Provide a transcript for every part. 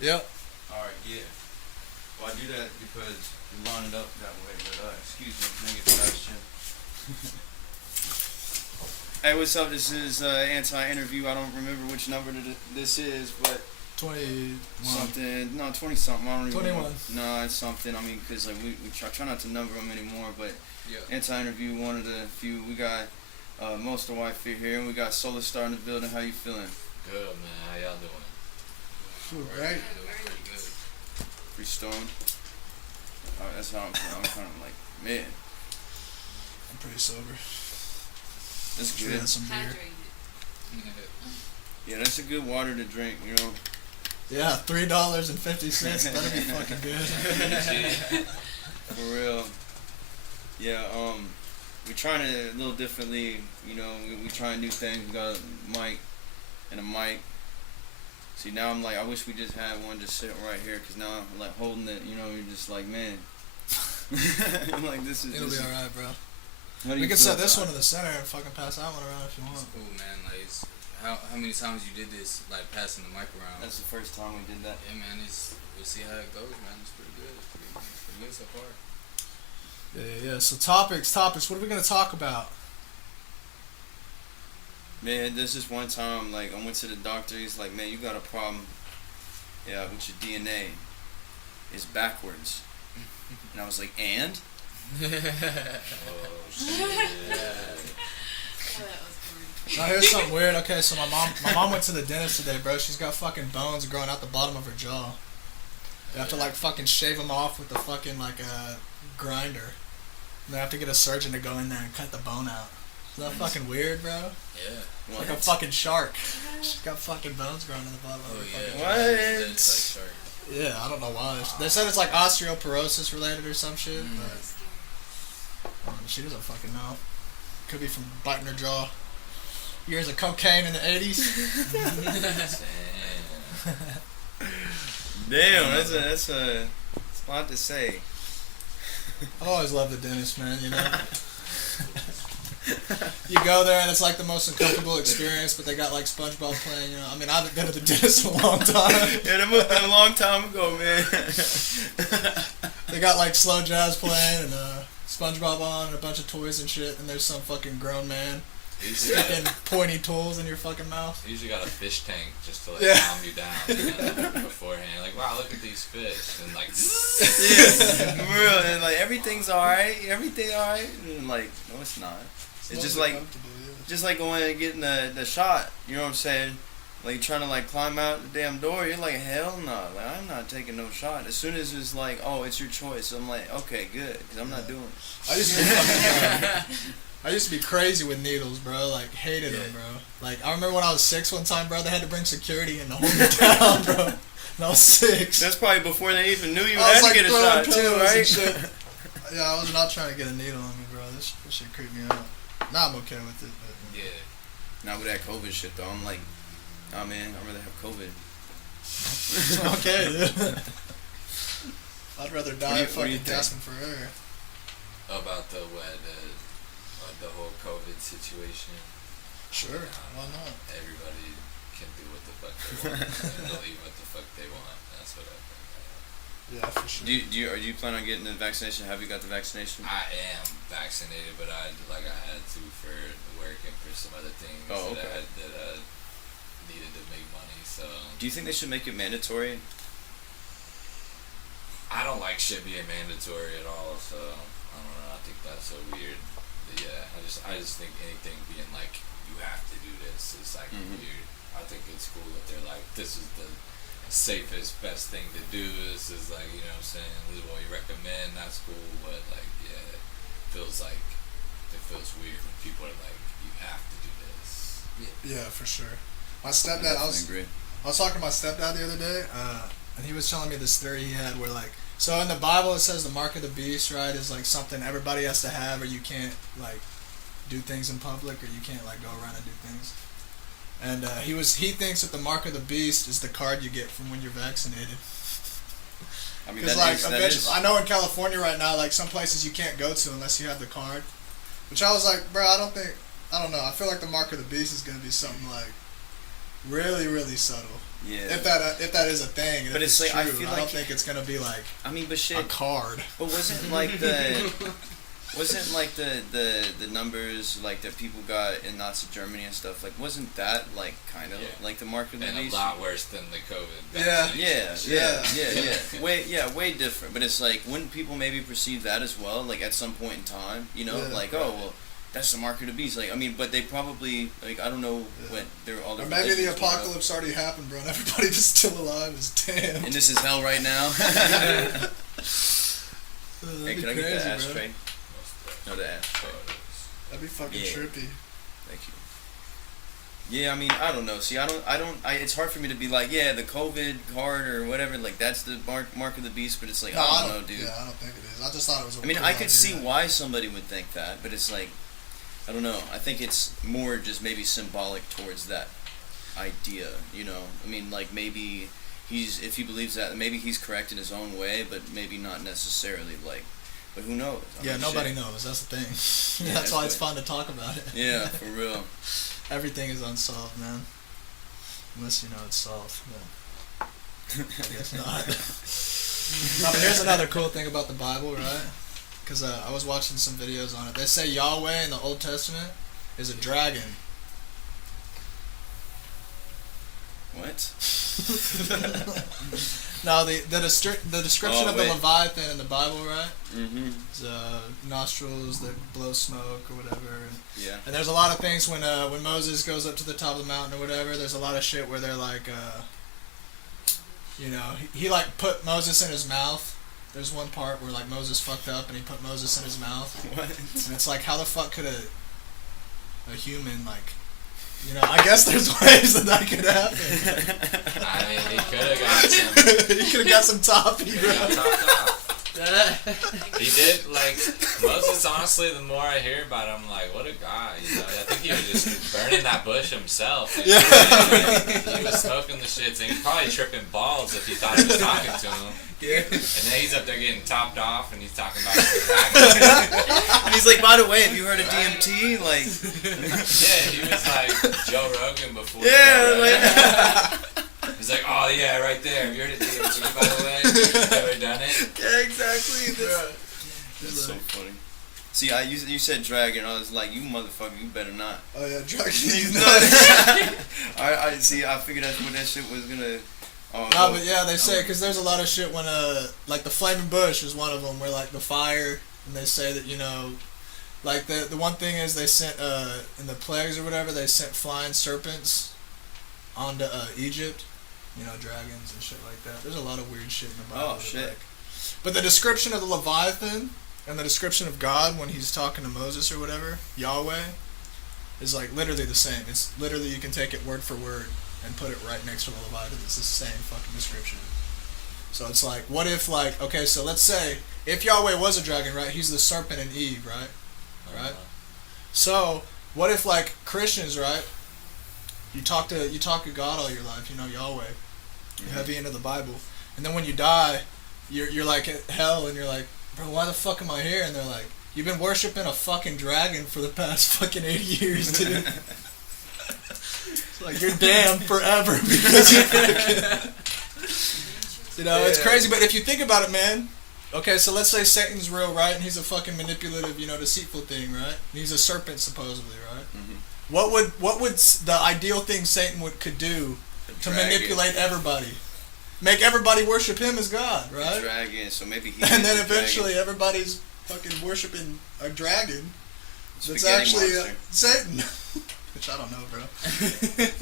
Yep. Alright, yeah. Well, I do that because we line it up that way, but, excuse me, can I get the ice, Jim? Hey, what's up? This is anti-interview. I don't remember which number this is, but 21. something. No, 20 something. I don't even 21. know. No, it's something. I mean, because like we try not to number them anymore. But Yeah. anti-interview, one of the few. We got most of WHYFYRE here, and we got Soulrstar in the building. How you feeling? Good, man. How y'all doing? Right. Doing pretty good. Pretty stoned. That's how I'm feeling. I'm kind of like, man, I'm pretty sober. that's Just good. had some beer. Yeah, that's a good water to drink. You know. Yeah, $3.50. That'd be fucking good. For real. Yeah, we're trying it a little differently, you know, we trying new things. We got a mic and a mic. See, now I'm like, I wish we just had one just sitting right here, because now I'm like holding it, you know, you're just like, man. I'm like, this is... It'll this be is, alright, bro. how do We you can feel set this about one in the center and fucking pass that one around if you It's want. cool, man. Like, how many times you did this, like passing the mic around? That's the first time we did that. Yeah, man. We'll see how it goes, man. It's pretty good. It's pretty good so far. Yeah. So topics. What are we gonna talk about? Man, there's this one time, like, I went to the doctor, he's like, man, you got a problem, yeah, with your DNA. It's backwards. And I was like, and? Oh, shit. Now here's something weird. Okay, so my mom went to the dentist today, bro. She's got fucking bones growing out the bottom of her jaw. They have to like fucking shave them off with the fucking like grinder. And they have to get a surgeon to go in there and cut the bone out. Is that fucking weird, bro? Yeah. Like a fucking shark. She's got fucking bones growing in the bottom of Oh, her yeah. fucking What? It's like shark. Yeah, I don't know why. They said it's like osteoporosis related or some shit, Mm. but she doesn't fucking know. Could be from biting her jaw. Years of cocaine in the 80s. Damn, that's a lot to say. I always love the dentist, man, you know? You go there and it's like the most uncomfortable experience, but they got like SpongeBob playing, you know? I mean, I haven't been to the dentist in a long time. Yeah, that must have been a long time ago, man. They got like slow jazz playing and SpongeBob on and a bunch of toys and shit, and there's some fucking grown man sticking pointy tools in your fucking mouth. You usually got a fish tank just to like Yeah. calm you down, you know, beforehand. Like, wow, look at these fish, and like, Yeah, for real, and like everything alright, and like, no, it's not. It's just like going and getting the shot. You know what I'm saying? Like trying to like climb out the damn door. You're like, hell no, like I'm not taking no shot. As soon as it's like, oh, it's your choice, I'm like, okay, good, because I'm not doing it. I used to be fucking, I used to be crazy with needles, bro. Like, hated them, bro. Like, I remember when I was 6 one time, bro, they had to bring security in to hold me down, bro. And I was 6. That's probably before they even knew you I was had like to get a throwing shot too, pillows and right? shit. Yeah, I was not trying to get a needle on me, bro. This shit creeped me out. Now I'm okay with it, but yeah. Not with that COVID shit though. I'm like, oh man, I'd rather have COVID. okay, dude. I'd rather die what do you fucking think? gasping for air. About the whole COVID situation. Sure, why not? Everybody can do what the fuck they want and believe what the fuck they want. That's what I think. Yeah, for sure. Are you planning on getting the vaccination? Have you got the vaccination? I am vaccinated, but I had to for work and for some other things Oh, okay. that I needed to make money. So Do you think they should make it mandatory? I don't like shit being mandatory at all. So I don't know. I think that's so weird. But yeah, I just think anything being like you have to do this is like weird. I think it's cool that they're like, this is the safest, best thing to do. This is like, you know what I'm saying, this is what we recommend. That's cool, but like, yeah, it feels weird when people are like, you have to do this. Yeah, for sure. My stepdad, I was talking to my stepdad the other day, and he was telling me this theory he had where like, so in the Bible it says the mark of the beast, right, is like something everybody has to have, or you can't like do things in public, or you can't like go around and do things. And he thinks that the mark of the beast is the card you get from when you're vaccinated. I mean, Because like eventually, I know in California right now, like some places you can't go to unless you have the card. Which I was like, bro, I don't know. I feel like the mark of the beast is gonna be something like really, really subtle. Yeah. If that is a thing, and but if it's like true, I feel I like don't think it's gonna be like. I mean, but shit. A card. But wasn't like the numbers like that people got in Nazi Germany and stuff, like wasn't that like kind of like the mark of the beast? And a lot worse than the COVID Yeah. Way different. But it's like, wouldn't people maybe perceive that as well, like at some point in time, you know, like, oh well, that's the mark of the beast. Like, I mean, but they probably, like, I don't know what they're all. Or maybe the apocalypse already happened, bro. And everybody that's still alive is damned. And this is hell right now. Hey, can I get the ashtray? No, the ashtray. That'd be fucking trippy. Thank you. Yeah, I mean, I don't know. See, it's hard for me to be like, yeah, the COVID card or whatever, like, that's the mark of the beast, but it's like, I don't know, dude. Yeah, I don't think it is. I just thought it was a I mean, cool I could idea. see why somebody would think that, but it's like, I don't know. I think it's more just maybe symbolic towards that idea, you know? I mean, like, maybe if he believes that, maybe he's correct in his own way, but maybe not necessarily, like, but who knows? Nobody knows. That's the thing. Yeah, that's why it's fun to talk about it. Yeah, for real. Everything is unsolved, man. Unless you know it's solved. Yeah. I guess not. No, but here's another cool thing about the Bible, right? Because I was watching some videos on it. They say Yahweh in the Old Testament is a dragon. What? No, the description of the Leviathan in the Bible, right? Mm-hmm. Is, nostrils that blow smoke or whatever. Yeah. And there's a lot of things when Moses goes up to the top of the mountain or whatever. There's a lot of shit where they're like, you know, he like put Moses in his mouth. There's one part where like Moses fucked up and he put Moses in his mouth. What? And it's like, how the fuck could a human like, you know? I guess there's ways that could happen. I mean, he could have got some. He could have got some toffee, bro. He did, like, Moses, honestly, the more I hear about him, I'm like, what a guy, you know? I think he was just burning that bush himself. You know? Yeah. He was smoking the shits, and he's probably tripping balls if he thought he was talking to him. Yeah. And then he's up there getting topped off, and he's talking about and he's like, by the way, have you heard of DMT? Like, yeah, he was like Joe Rogan before. Yeah, like. He's like, oh yeah, right there. Have you heard of DMT, by the way? You ever done it? Yeah, exactly. That's so funny. See, you said dragon. I was like, you motherfucker, you better not. Oh yeah, dragon. I see. I figured that's what that shit was gonna. No, but yeah, they say, because there's a lot of shit when, like the flaming bush is one of them, where like the fire, and they say that, you know, like the one thing is they sent, in the plagues or whatever, they sent flying serpents onto Egypt, you know, dragons and shit like that. There's a lot of weird shit in the Bible. Oh, shit. Like, but the description of the Leviathan and the description of God when he's talking to Moses or whatever, Yahweh, is like literally the same. It's literally, you can take it word for word and put it right next to the Leviathan. It's the same fucking description. So it's like, what if, like, okay, so let's say, if Yahweh was a dragon, right, he's the serpent in Eve, right? Right? So, what if, like, Christians, right, you talk to God all your life, you know, Yahweh, you're heavy into the Bible, and then when you die, you're like at hell, and you're like, bro, why the fuck am I here? And they're like, you've been worshiping a fucking dragon for the past fucking 80 years, dude. Like, you're damned forever because you fucking, you know, it's crazy. But if you think about it, man, okay, so let's say Satan's real, right? And he's a fucking manipulative, you know, deceitful thing, right? And he's a serpent, supposedly, right? Mm-hmm. What would the ideal thing Satan could do to manipulate everybody? Make everybody worship him as God, right? The dragon, so maybe he and then eventually everybody's fucking worshiping a dragon that's actually Satan. Which I don't know, bro.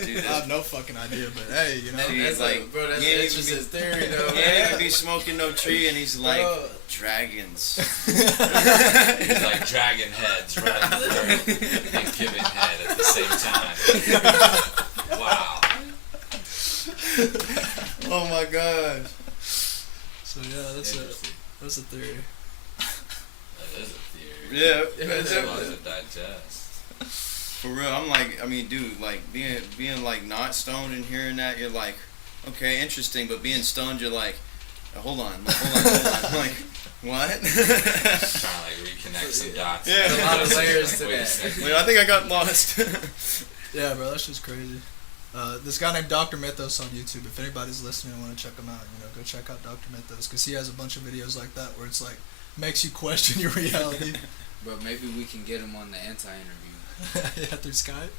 Dude, I have no fucking idea, but hey, you know. That's like, bro, that's an interesting theory, though. He ain't even be smoking no tree, and he's like, dragons. He's like dragon heads running the world and giving head at the same time. Wow. Oh my gosh. So yeah, that's a theory. That is a theory. Yeah. That's a lot to digest. For real, I'm like, I mean, dude, like, being like, not stoned and hearing that, you're like, okay, interesting, but being stoned, you're like, hold on. Like, what? Trying to, like, reconnect some dots. Yeah, a lot of layers to that. Wait, I think I got lost. Yeah, bro, that's just crazy. This guy named Dr. Mythos on YouTube. If anybody's listening and want to check him out, go check out Dr. Mythos, because he has a bunch of videos like that where it's like makes you question your reality. Bro, maybe we can get him on the anti-interview. Yeah, through Skype.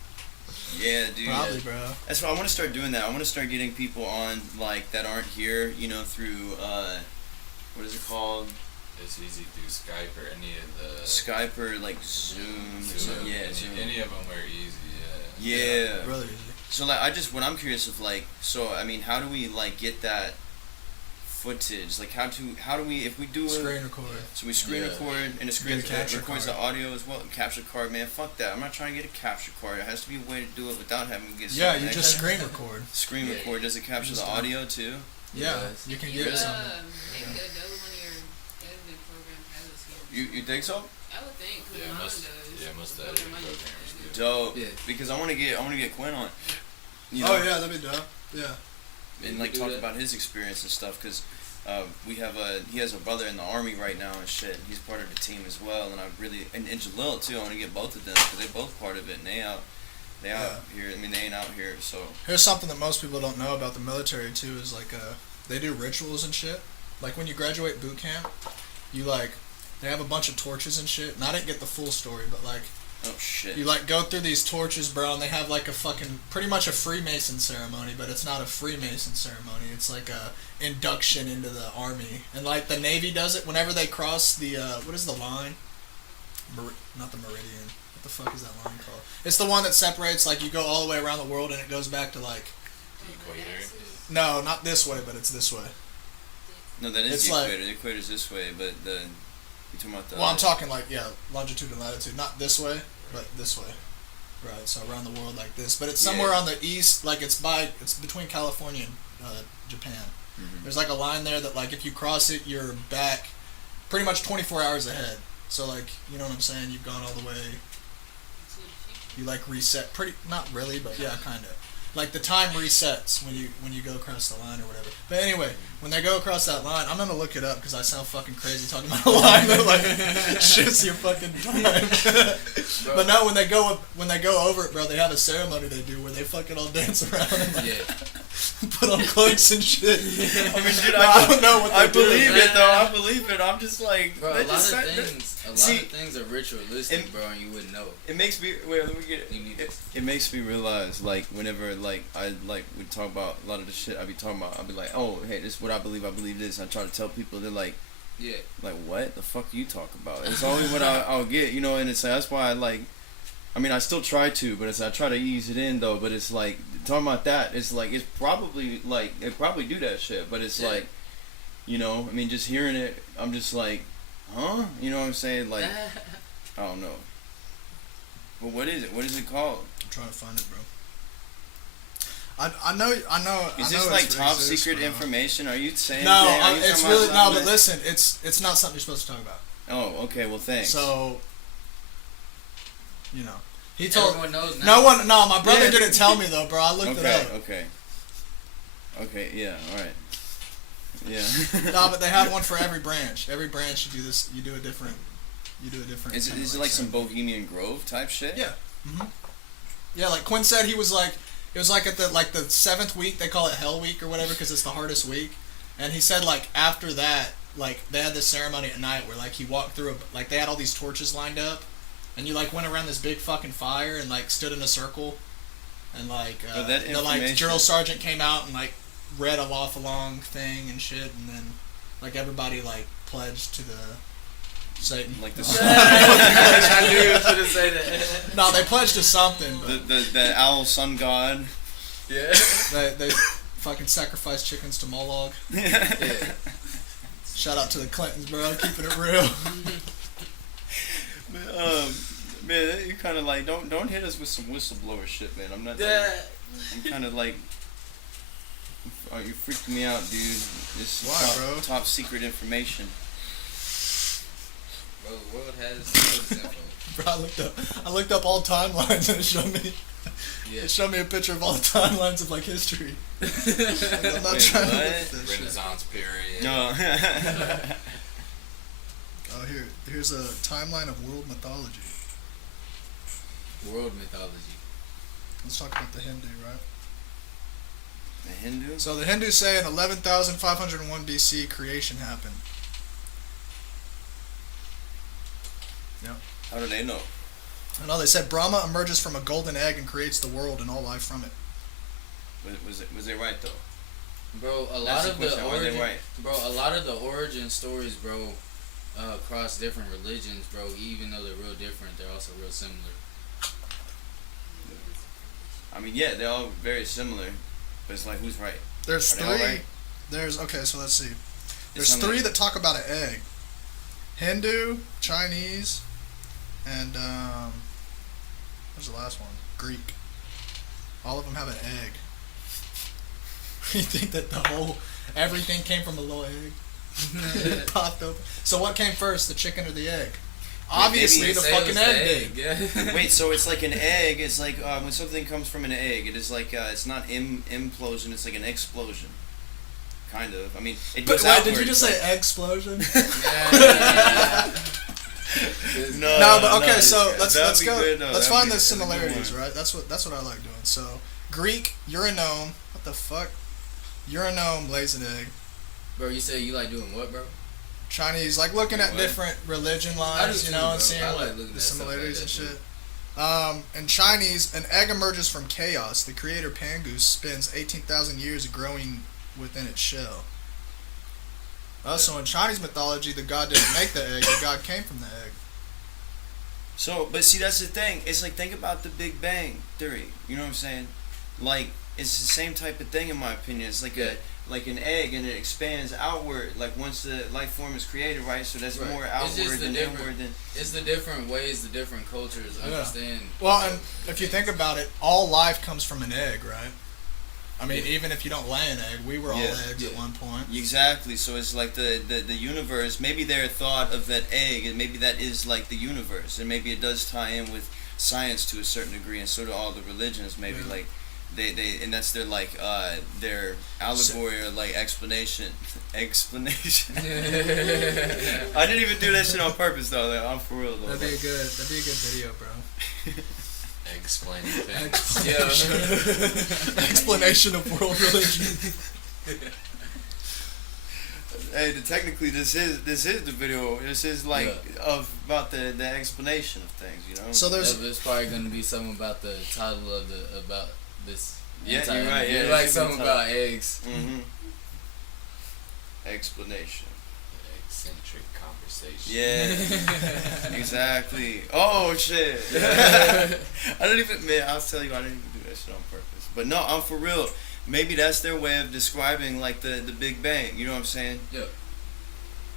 Yeah, dude. Probably, bro. That's what I want to start doing. That I want to start getting people on like that aren't here. Through what is it called? It's easy through Skype or any of the Skype or like Zoom. Yeah, Zoom. Any of them are easy. Yeah. Really easy. So like, what I'm curious of like, so I mean, how do we like get that footage? Like, how do we, if we do a screen record? So we screen record, and a screen records the audio as well. Capture card, man. Fuck that. I'm not trying to get a capture card. There has to be a way to do it without having to get. Yeah, you just screen record. Screen record. Does it capture the audio too? Yeah, you can get some. Maybe another one of your editing program has a skill. You think so? I would think. Yeah, most editing programs do. Dope. Yeah. Because I want to get Quinn on. Oh yeah, that'd be dope. Yeah. And like talk about his experience and stuff, because he has a brother in the army right now and shit. He's part of the team as well, and I really and Jalil too. I want to get both of them because they're both part of it. And they out here. I mean, they ain't out here. So here's something that most people don't know about the military too is like they do rituals and shit. Like when you graduate boot camp, they have a bunch of torches and shit. And I didn't get the full story, but like. Oh shit. You like go through these torches, bro, and they have like a fucking pretty much a Freemason ceremony, but it's not a Freemason ceremony. It's like a induction into the army, and like the Navy does it whenever they cross the what is the line? Not the meridian. What the fuck is that line called? It's the one that separates, like you go all the way around the world and it goes back to like. The equator. No, not this way, but it's this way. No, that is the equator. The equator's this way, but the. You're talking about the. Well, I'm talking like longitude and latitude, not this way, but this way. Right, so around the world like this, but it's somewhere on the east, like it's between California and Japan. Mm-hmm. There's like a line there that like if you cross it, you're back pretty much 24 hours ahead. So like, you know what I'm saying? You've gone all the way. You like reset, not really, but yeah, kind of. Like the time resets when you go across the line or whatever. But anyway, when they go across that line, I'm gonna look it up because I sound fucking crazy talking about a line that like shits your fucking time. But no, when they go over it, bro, they have a ceremony they do where they fucking all dance around and like, put on cloaks and shit. I mean, dude, I don't know what they do. I believe it though. I believe it. I'm just like, bro, a lot of things are ritualistic, bro, and you wouldn't know. It makes me let me get it. It makes me realize, like, whenever like I we talk about a lot of the shit I be talking about, I'll be like, oh, hey, this is what I believe. I believe this. I try to tell people, they're like, like what the fuck you talk about? It's only what I'll get, and it's that's why I like. I mean, I still try to, but I try to ease it in though. But it's like talking about that. It's like it's probably like they probably do that shit, but it's like, I mean, just hearing it, I'm just like, huh? You know what I'm saying? Like, I don't know. But what is it? What is it called? I'm trying to find it, bro. I know. Is this like top secret information? Are you saying? No, it's really no. But listen, it's not something you're supposed to talk about. Oh, okay. Well, thanks. So, he told everyone knows now. No, my brother didn't tell me though, bro. I looked it up. Okay. Yeah. All right. Yeah. No, but they have one for every branch. Every branch you do this. You do a different. Is it like some Bohemian Grove type shit? Yeah. Mhm. Yeah, like Quinn said, he was like. It was like at the 7th week, they call it Hell Week or whatever because it's the hardest week. And he said like after that, like they had this ceremony at night where like he walked through they had all these torches lined up, and you like went around this big fucking fire and like stood in a circle, and like the drill sergeant came out and like read off a long thing and shit, and then like everybody like pledged to the Satan. Like the I knew you were going to say that. No, they pledged to something. But the owl sun god. Yeah. They fucking sacrificed chickens to Moloch. Yeah. Shout out to the Clintons, bro. Keeping it real. Man, you kind of like don't hit us with some whistleblower shit, man. I'm not. I'm kind of like. Oh, you're freaking me out, dude. This is top secret information. Bro, the world has no info. Bro, I looked up all timelines and it showed me a picture of all the timelines of like history. I'm not trying to Renaissance period. No. Oh, here's a timeline of world mythology. World mythology. Let's talk about the Hindu, right? Hindu? So the Hindus say in 11,501 BC creation happened. Yep. How do they know? I know they said Brahma emerges from a golden egg and creates the world and all life from it. Was it right though? Bro, a That's lot of the question. the Are they origin, right? bro, a lot of the origin stories, bro, across different religions, bro. Even though they're real different, they're also real similar. I mean, yeah, they're all very similar, but it's like, who's right? There's Are they all three. right? Okay, so let's see. There's It's three like- that talk about an egg. Hindu, Chinese, and what's the last one? Greek. All of them have an egg. You think that everything came from a little egg? It popped open. So what came first, the chicken or the egg? Obviously, maybe the Say it fucking was the egg did. Yeah. Wait, so it's like an egg. It's like when something comes from an egg, it is like it's not implosion. It's like an explosion, kind of. I mean, it But goes wait, outward. did you just say explosion? No, but okay, no, so that'd let's be go. good, though. Let's That'd find be- the that's a good similarities, one. right? That's what I like doing. So, Greek, you're a gnome. What the fuck? You're a gnome, lays an egg. Bro, you say you like doing what, bro? Chinese, like looking at What? different religion I lines, do you too, know, bro. and seeing I like like looking the at stuff like similarities and that, shit. In Chinese, an egg emerges from chaos. The creator Pangoose spends 18,000 years growing within its shell. So in Chinese mythology, the god didn't make the egg; the god came from the egg. So, but see, that's the thing. It's like, think about the Big Bang theory. You know what I'm saying? Like, it's the same type of thing in my opinion. It's like like an egg, and it expands outward. Like once the life form is created, right? So that's Right. more It's just outward the than different- inward. Than It's the different ways the different cultures Yeah. understand. Well, and if you think about it, all life comes from an egg, right? I mean, even if you don't lay an egg, we were all Yeah. eggs at one point. Exactly. So it's like the universe. Maybe their thought of that egg, and maybe that is like the universe, and maybe it does tie in with science to a certain degree, and so do all the religions. Maybe Yeah. like they and that's their like their allegory or like explanation. Explanation. I didn't even do that shit on purpose though. Like, I'm for real though. That'd be a good video, bro. Explaining things. Explanation of world religion. Hey, technically this is the video. This is like about the explanation of things, you know. So there's There's probably gonna be something about the title of about this. Yeah, entire you're right, interview. yeah, like it should be something titled. about eggs. Mm-hmm. Explanation. Eccentric conversation. Yeah, exactly. Oh shit! I don't even. Man, I'll tell you, I didn't even do that shit on purpose. But no, I'm for real. Maybe that's their way of describing like the Big Bang. You know what I'm saying? Yeah.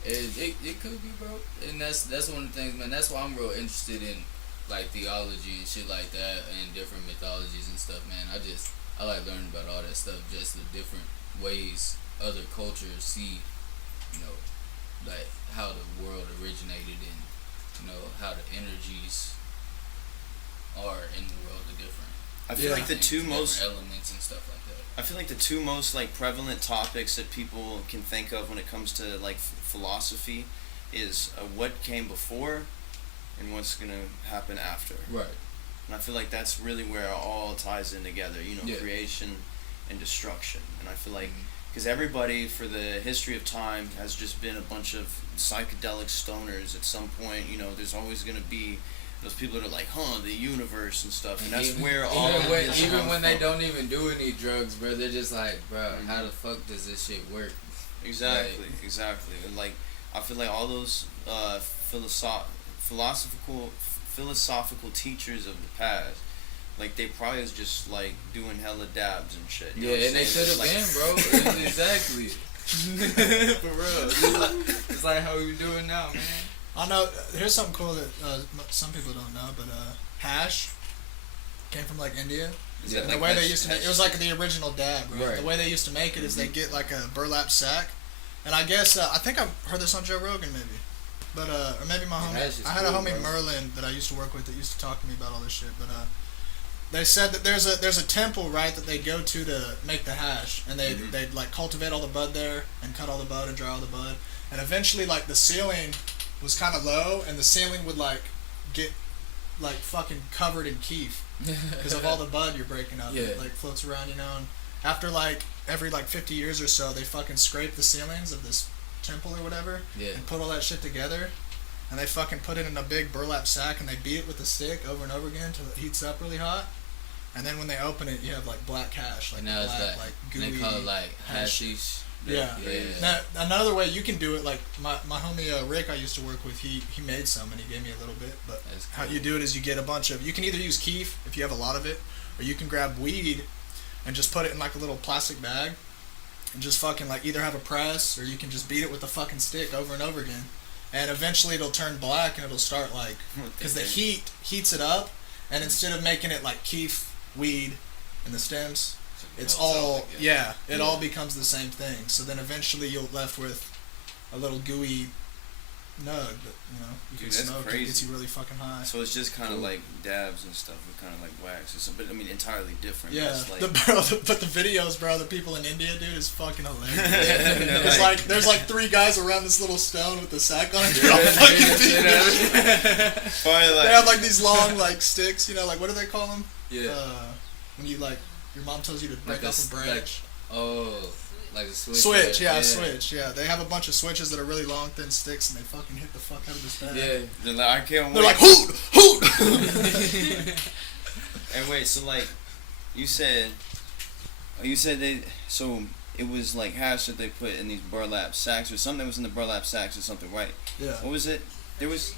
It could be, bro. And that's one of the things, man. That's why I'm real interested in like theology and shit like that, and different mythologies and stuff, man. I like learning about all that stuff, just the different ways other cultures see, you know, like how the world originated and, you know, how the energies are in the world, the different I feel Yeah. like the things, two different most. elements and stuff like that. I feel like the two most like prevalent topics that people can think of when it comes to like philosophy is what came before and what's gonna happen after. Right. And I feel like that's really where it all ties in together. You know, Yeah. creation and destruction. And I feel like because everybody for the history of time has just been a bunch of psychedelic stoners at some point. You know, there's always gonna be those people that are like, the universe and stuff, and that's even, where all of this even comes when they from. don't even do any drugs, bro, they're just like, bro, how the fuck does this shit work? Exactly, exactly. And like, I feel like all those philosophical teachers of the past, like they probably was just like doing hella dabs and shit. You know Yeah, what I'm and they saying? should have Like- been, bro. Exactly. For real. It's like how we doing now, man. I know. Here's something cool that some people don't know, but hash came from like India. Is that And like the way they hash- used to make it was like the original dab, right? Right. The way they used to make it is they get like a burlap sack, and I guess I think I've heard this on Joe Rogan maybe, but or maybe my homie. hash is I had a cool, homie bro. Merlin that I used to work with that used to talk to me about all this shit, but they said that there's a temple, right, that they go to make the hash, and they'd like cultivate all the bud there and cut all the bud and dry all the bud, and eventually like the ceiling was kind of low, and the ceiling would like get like fucking covered in keef because of all the bud you're breaking up. Yeah. It like floats around, you know. after like every like 50 years or so, they fucking scrape the ceilings of this temple or whatever, and put all that shit together, and they fucking put it in a big burlap sack and they beat it with a stick over and over again until it heats up really hot. And then when they open it, you have like black hash, like now black, it's like gooey. they call it like hashish. Yeah. Now, another way you can do it, like my homie Rick I used to work with, he made some and he gave me a little bit. But how you do it is you get a bunch of, you can either use keef if you have a lot of it, or you can grab weed and just put it in like a little plastic bag and just fucking like either have a press or you can just beat it with a fucking stick over and over again. And eventually it'll turn black and it'll start like, because the heat heats it up, and instead of making it like keef, weed, and the stems, it's all, it all becomes the same thing. So then eventually you're left with a little gooey nug that, you know, you can smoke. It gets you really fucking high. So it's just kind of like dabs and stuff with kind of like wax or something, but I mean entirely different. Yeah, it's like, but the videos, bro, the people in India, dude, is fucking hilarious. It's like, there's like 3 guys around this little stone with the sack on it. Dude, I'm fucking they have like these long like sticks, you know, like what do they call them? Yeah. When you like, your mom tells you to break off a branch. Like a switch. Switch. Yeah. They have a bunch of switches that are really long, thin sticks, and they fucking hit the fuck out of this bag. Yeah. They're like, I can't wait. They're like, hoot! And wait, so like, you said they, so it was like hash that they put in these burlap sacks or something that was in the burlap sacks or something, right? Yeah. What was it? It was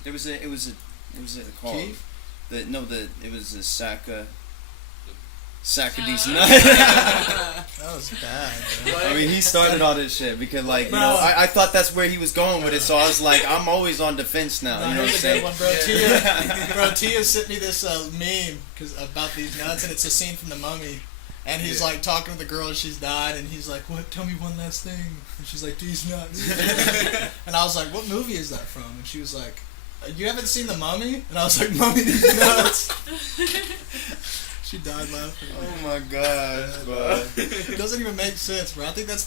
called? Keef? It was a sack of these nuts. That was bad, bro. I mean, he started all this shit because, like, you know, I thought that's where he was going with it, so I was like, I'm always on defense now. No, you know what I'm saying? One, bro. Tia sent me this meme about these nuts, and it's a scene from The Mummy. And he's like talking to the girl, and she's died, and he's like, "What? Tell me one last thing." And she's like, "These nuts." And I was like, "What movie is that from?" And she was like, "You haven't seen The Mummy?" And I was like, "Mummy, these nuts." She died laughing. Oh my god, bro. It doesn't even make sense, bro. I think that's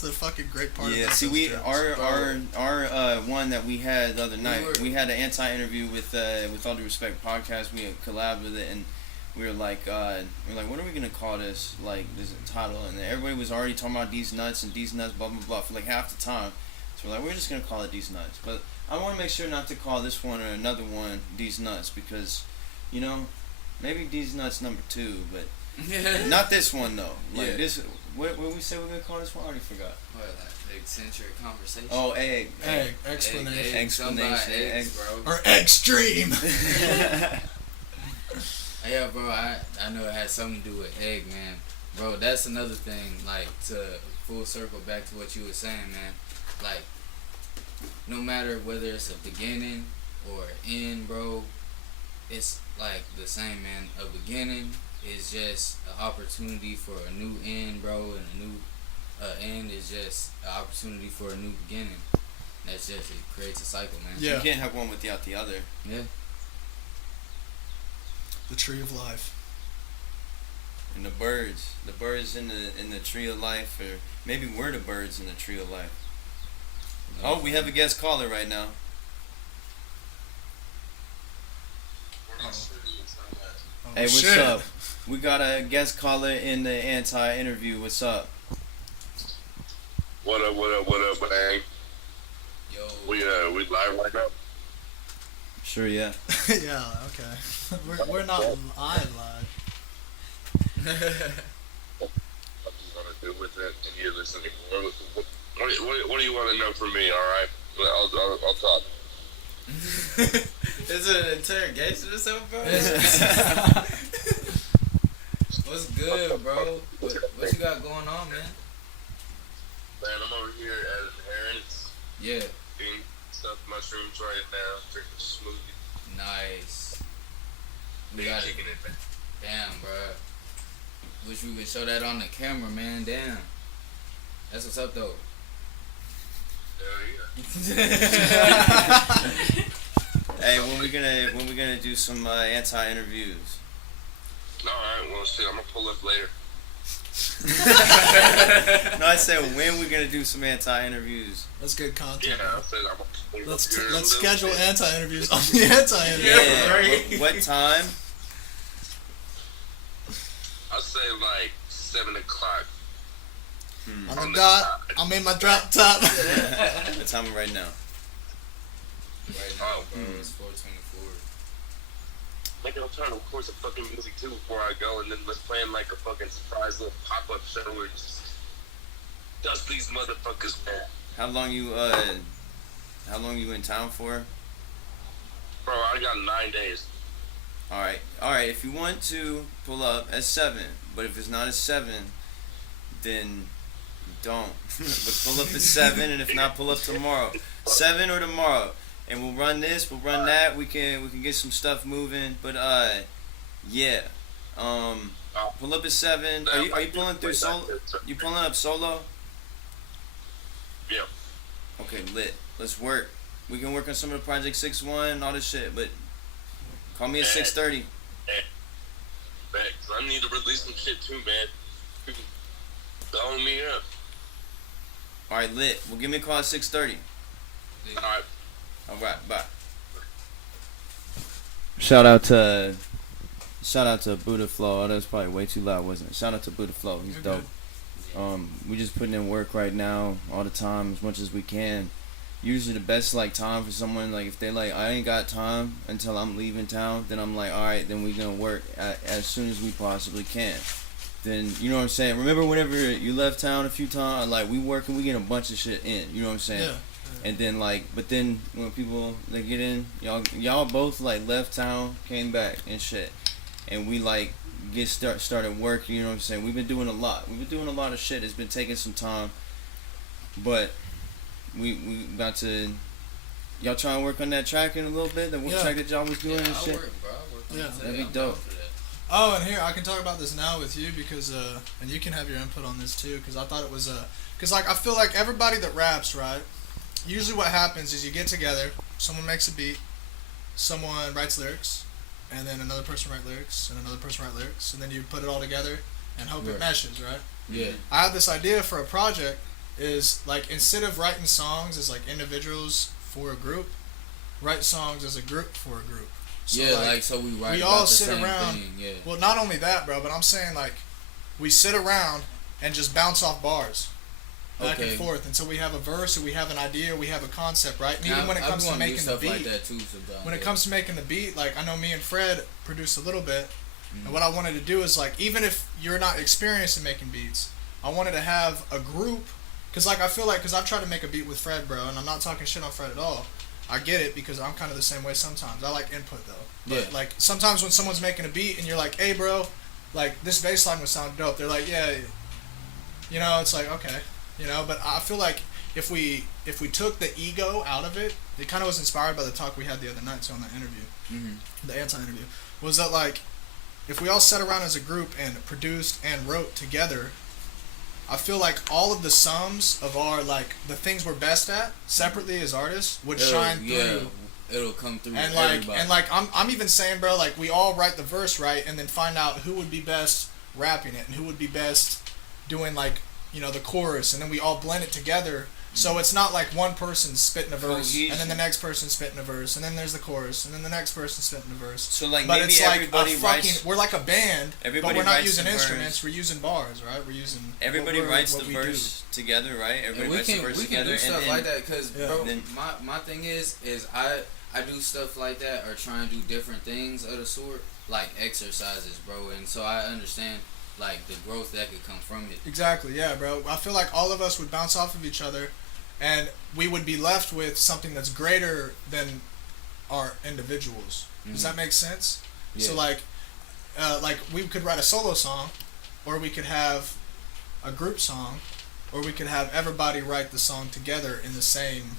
the fucking great part. Yeah, see, our one that we had the other night, we had an anti-interview with All Due Respect podcast. We had collabed with it, and we were like, what are we gonna call this? Like, this title, and everybody was already talking about these nuts and these nuts, blah blah blah, for like half the time. So we're like, we're just gonna call it these nuts. But I want to make sure not to call this one or another one these nuts because, you know. Maybe these nuts number 2, but not this one though. Like this, what we say we're gonna call this one? I already forgot. What, like eccentric conversation? Oh, egg explanation, egg, bro, or extreme. Yeah, bro. I know it has something to do with egg, man. Bro, that's another thing. Like, to full circle back to what you were saying, man. Like, no matter whether it's a beginning or end, bro, it's like the same, man. A beginning is just an opportunity for a new end, bro, and a new end is just an opportunity for a new beginning. That's just, it creates a cycle, man. Yeah. You can't have one without the other. Yeah. The tree of life. And the birds in the tree of life, or maybe we're the birds in the tree of life. Oh, we have a guest caller right now. Hey, what's up? We got a guest caller in the anti-interview. What's up? What up, man? Yo. We live right now? Sure, yeah. Yeah, okay. We're not live. What you gonna do with it? And you're listening. What do you want to know from me? All right, I'll talk. Is it an interrogation or something, bro? What's good, bro? What you got going on, man? Man, I'm over here at Aaron's. Yeah. Eating stuffed mushrooms right now. Drinking a smoothie. Nice. We got kicking it back. Damn, bro. Wish we could show that on the camera, man. Damn. That's what's up, though. Hell yeah. Hey, when we gonna do some anti-interviews? Alright, well shit, I'm gonna pull up later. No, I said when we gonna do some anti-interviews. That's good content. Yeah, I said I'm gonna pull up here Let's a schedule bit. anti-interviews on the anti-interview. Yeah, right. what time? I'd say like 7 o'clock On the dot. I'm in my drop top. What time is right now? Right now, bro, it's 4:24. Nigga, I'm trying to record some fucking music too before I go, and then let's plan like a fucking surprise little pop-up show where just dust these motherfuckers, man. How long you in town for? Bro, I got 9 days. All right. If you want to pull up at 7, but if it's not at 7, then don't. But pull up at 7, and if not, pull up tomorrow. 7 or tomorrow, and we'll run this. We'll run that. We can get some stuff moving. But yeah. Pull up at 7. Are you pulling through solo? You pulling up solo? Yeah. Okay, lit. Let's work. We can work on some of the Project 6-1, all this shit, but call me at 6:30. Cause I need to release some shit too, man. Blowing me up. Alright, lit. Well, give me a call at 6:30. Alright. Alright, bye. Shout out to Buddha Flow. Oh, that was probably way too loud, wasn't it? Shout out to Buddha Flow. He's dope. We just putting in work right now all the time as much as we can. Usually the best like time for someone, like if they like I ain't got time until I'm leaving town, then I'm like, alright, then we gonna work as soon as we possibly can. Then you know what I'm saying. Remember whenever you left town a few times, like we working, we get a bunch of shit in. You know what I'm saying. Yeah. And then like, but then when people they get in, y'all both like left town, came back and shit, and we like started working. You know what I'm saying. We've been doing a lot. We've been doing a lot of shit. It's been taking some time, but we about to. Y'all trying to work on that tracking a little bit. That one track that y'all was doing and shit. I'll work on it. That'd be dope. Oh, and here I can talk about this now with you because and you can have your input on this too because I thought it was because like I feel like everybody that raps, right? Usually what happens is you get together, someone makes a beat, someone writes lyrics, and then another person writes lyrics, and another person writes lyrics, and then you put it all together and hope it meshes, right? Yeah. I have this idea for a project is like instead of writing songs as like individuals for a group, write songs as a group for a group. So so we write. We about all the sit same around. thing, yeah. Well, not only that, bro, but I'm saying like we sit around and just bounce off bars back and forth until we have a verse or we have an idea or we have a concept, right? And even when it comes to making the beat, like that too, sometimes, when it comes to making the beat, like I know me and Fred produce a little bit, and what I wanted to do is like even if you're not experienced in making beats, I wanted to have a group, cause like I feel like cause I've tried to make a beat with Fred, bro, and I'm not talking shit on Fred at all. I get it because I'm kind of the same way sometimes. I like input though. But like sometimes when someone's making a beat and you're like, hey bro, like this bass line would sound dope. They're like, yeah, you know, it's like okay, you know. But I feel like if we took the ego out of it, it kind of was inspired by the talk we had the other night too on that interview, the anti-interview, was that like if we all sat around as a group and produced and wrote together, I feel like all of the sums of our like the things we're best at separately as artists would shine through. It'll come through. And like everybody. and like I'm even saying, bro, like we all write the verse right and then find out who would be best rapping it and who would be best doing like, you know, the chorus, and then we all blend it together. So it's not like one person spitting a verse and then the next person spitting a verse and then there's the chorus and then the next person spitting a verse. So like but maybe it's like everybody writes. we're like a band, but we're not using instruments. Verse. We're using bars, right? We're using. Everybody writes the verse together, right? Everybody writes the verse together. We can do stuff like that because, bro, then, my thing is I do stuff like that or try and do different things of the sort, like exercises, bro, and so I understand like the growth that could come from it. Exactly, yeah, bro. I feel like all of us would bounce off of each other, and we would be left with something that's greater than our individuals. Does that make sense? Yeah. So like we could write a solo song, or we could have a group song, or we could have everybody write the song together in the same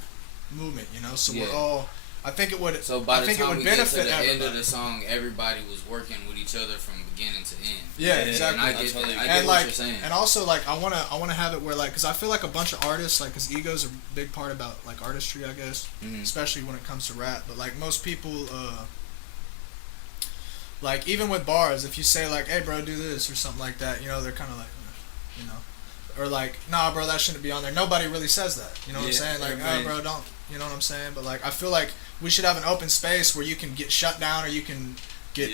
movement. You know, so we're all. I think it would. So by the time we get to the everybody. end of the song, everybody was working with each other from beginning to end. Yeah, exactly. And I get what you're saying. And also, like, I wanna have it where, like, because I feel like a bunch of artists, like, because ego's a big part about like artistry, I guess, especially when it comes to rap. But like most people, like even with bars, if you say like, "Hey, bro, do this" or something like that, you know, they're kind of like, you know, or like, "Nah, bro, that shouldn't be on there." Nobody really says that. You know what I'm saying? Like, "Oh, bro, don't." You know what I'm saying? But like, I feel like we should have an open space where you can get shut down or you can get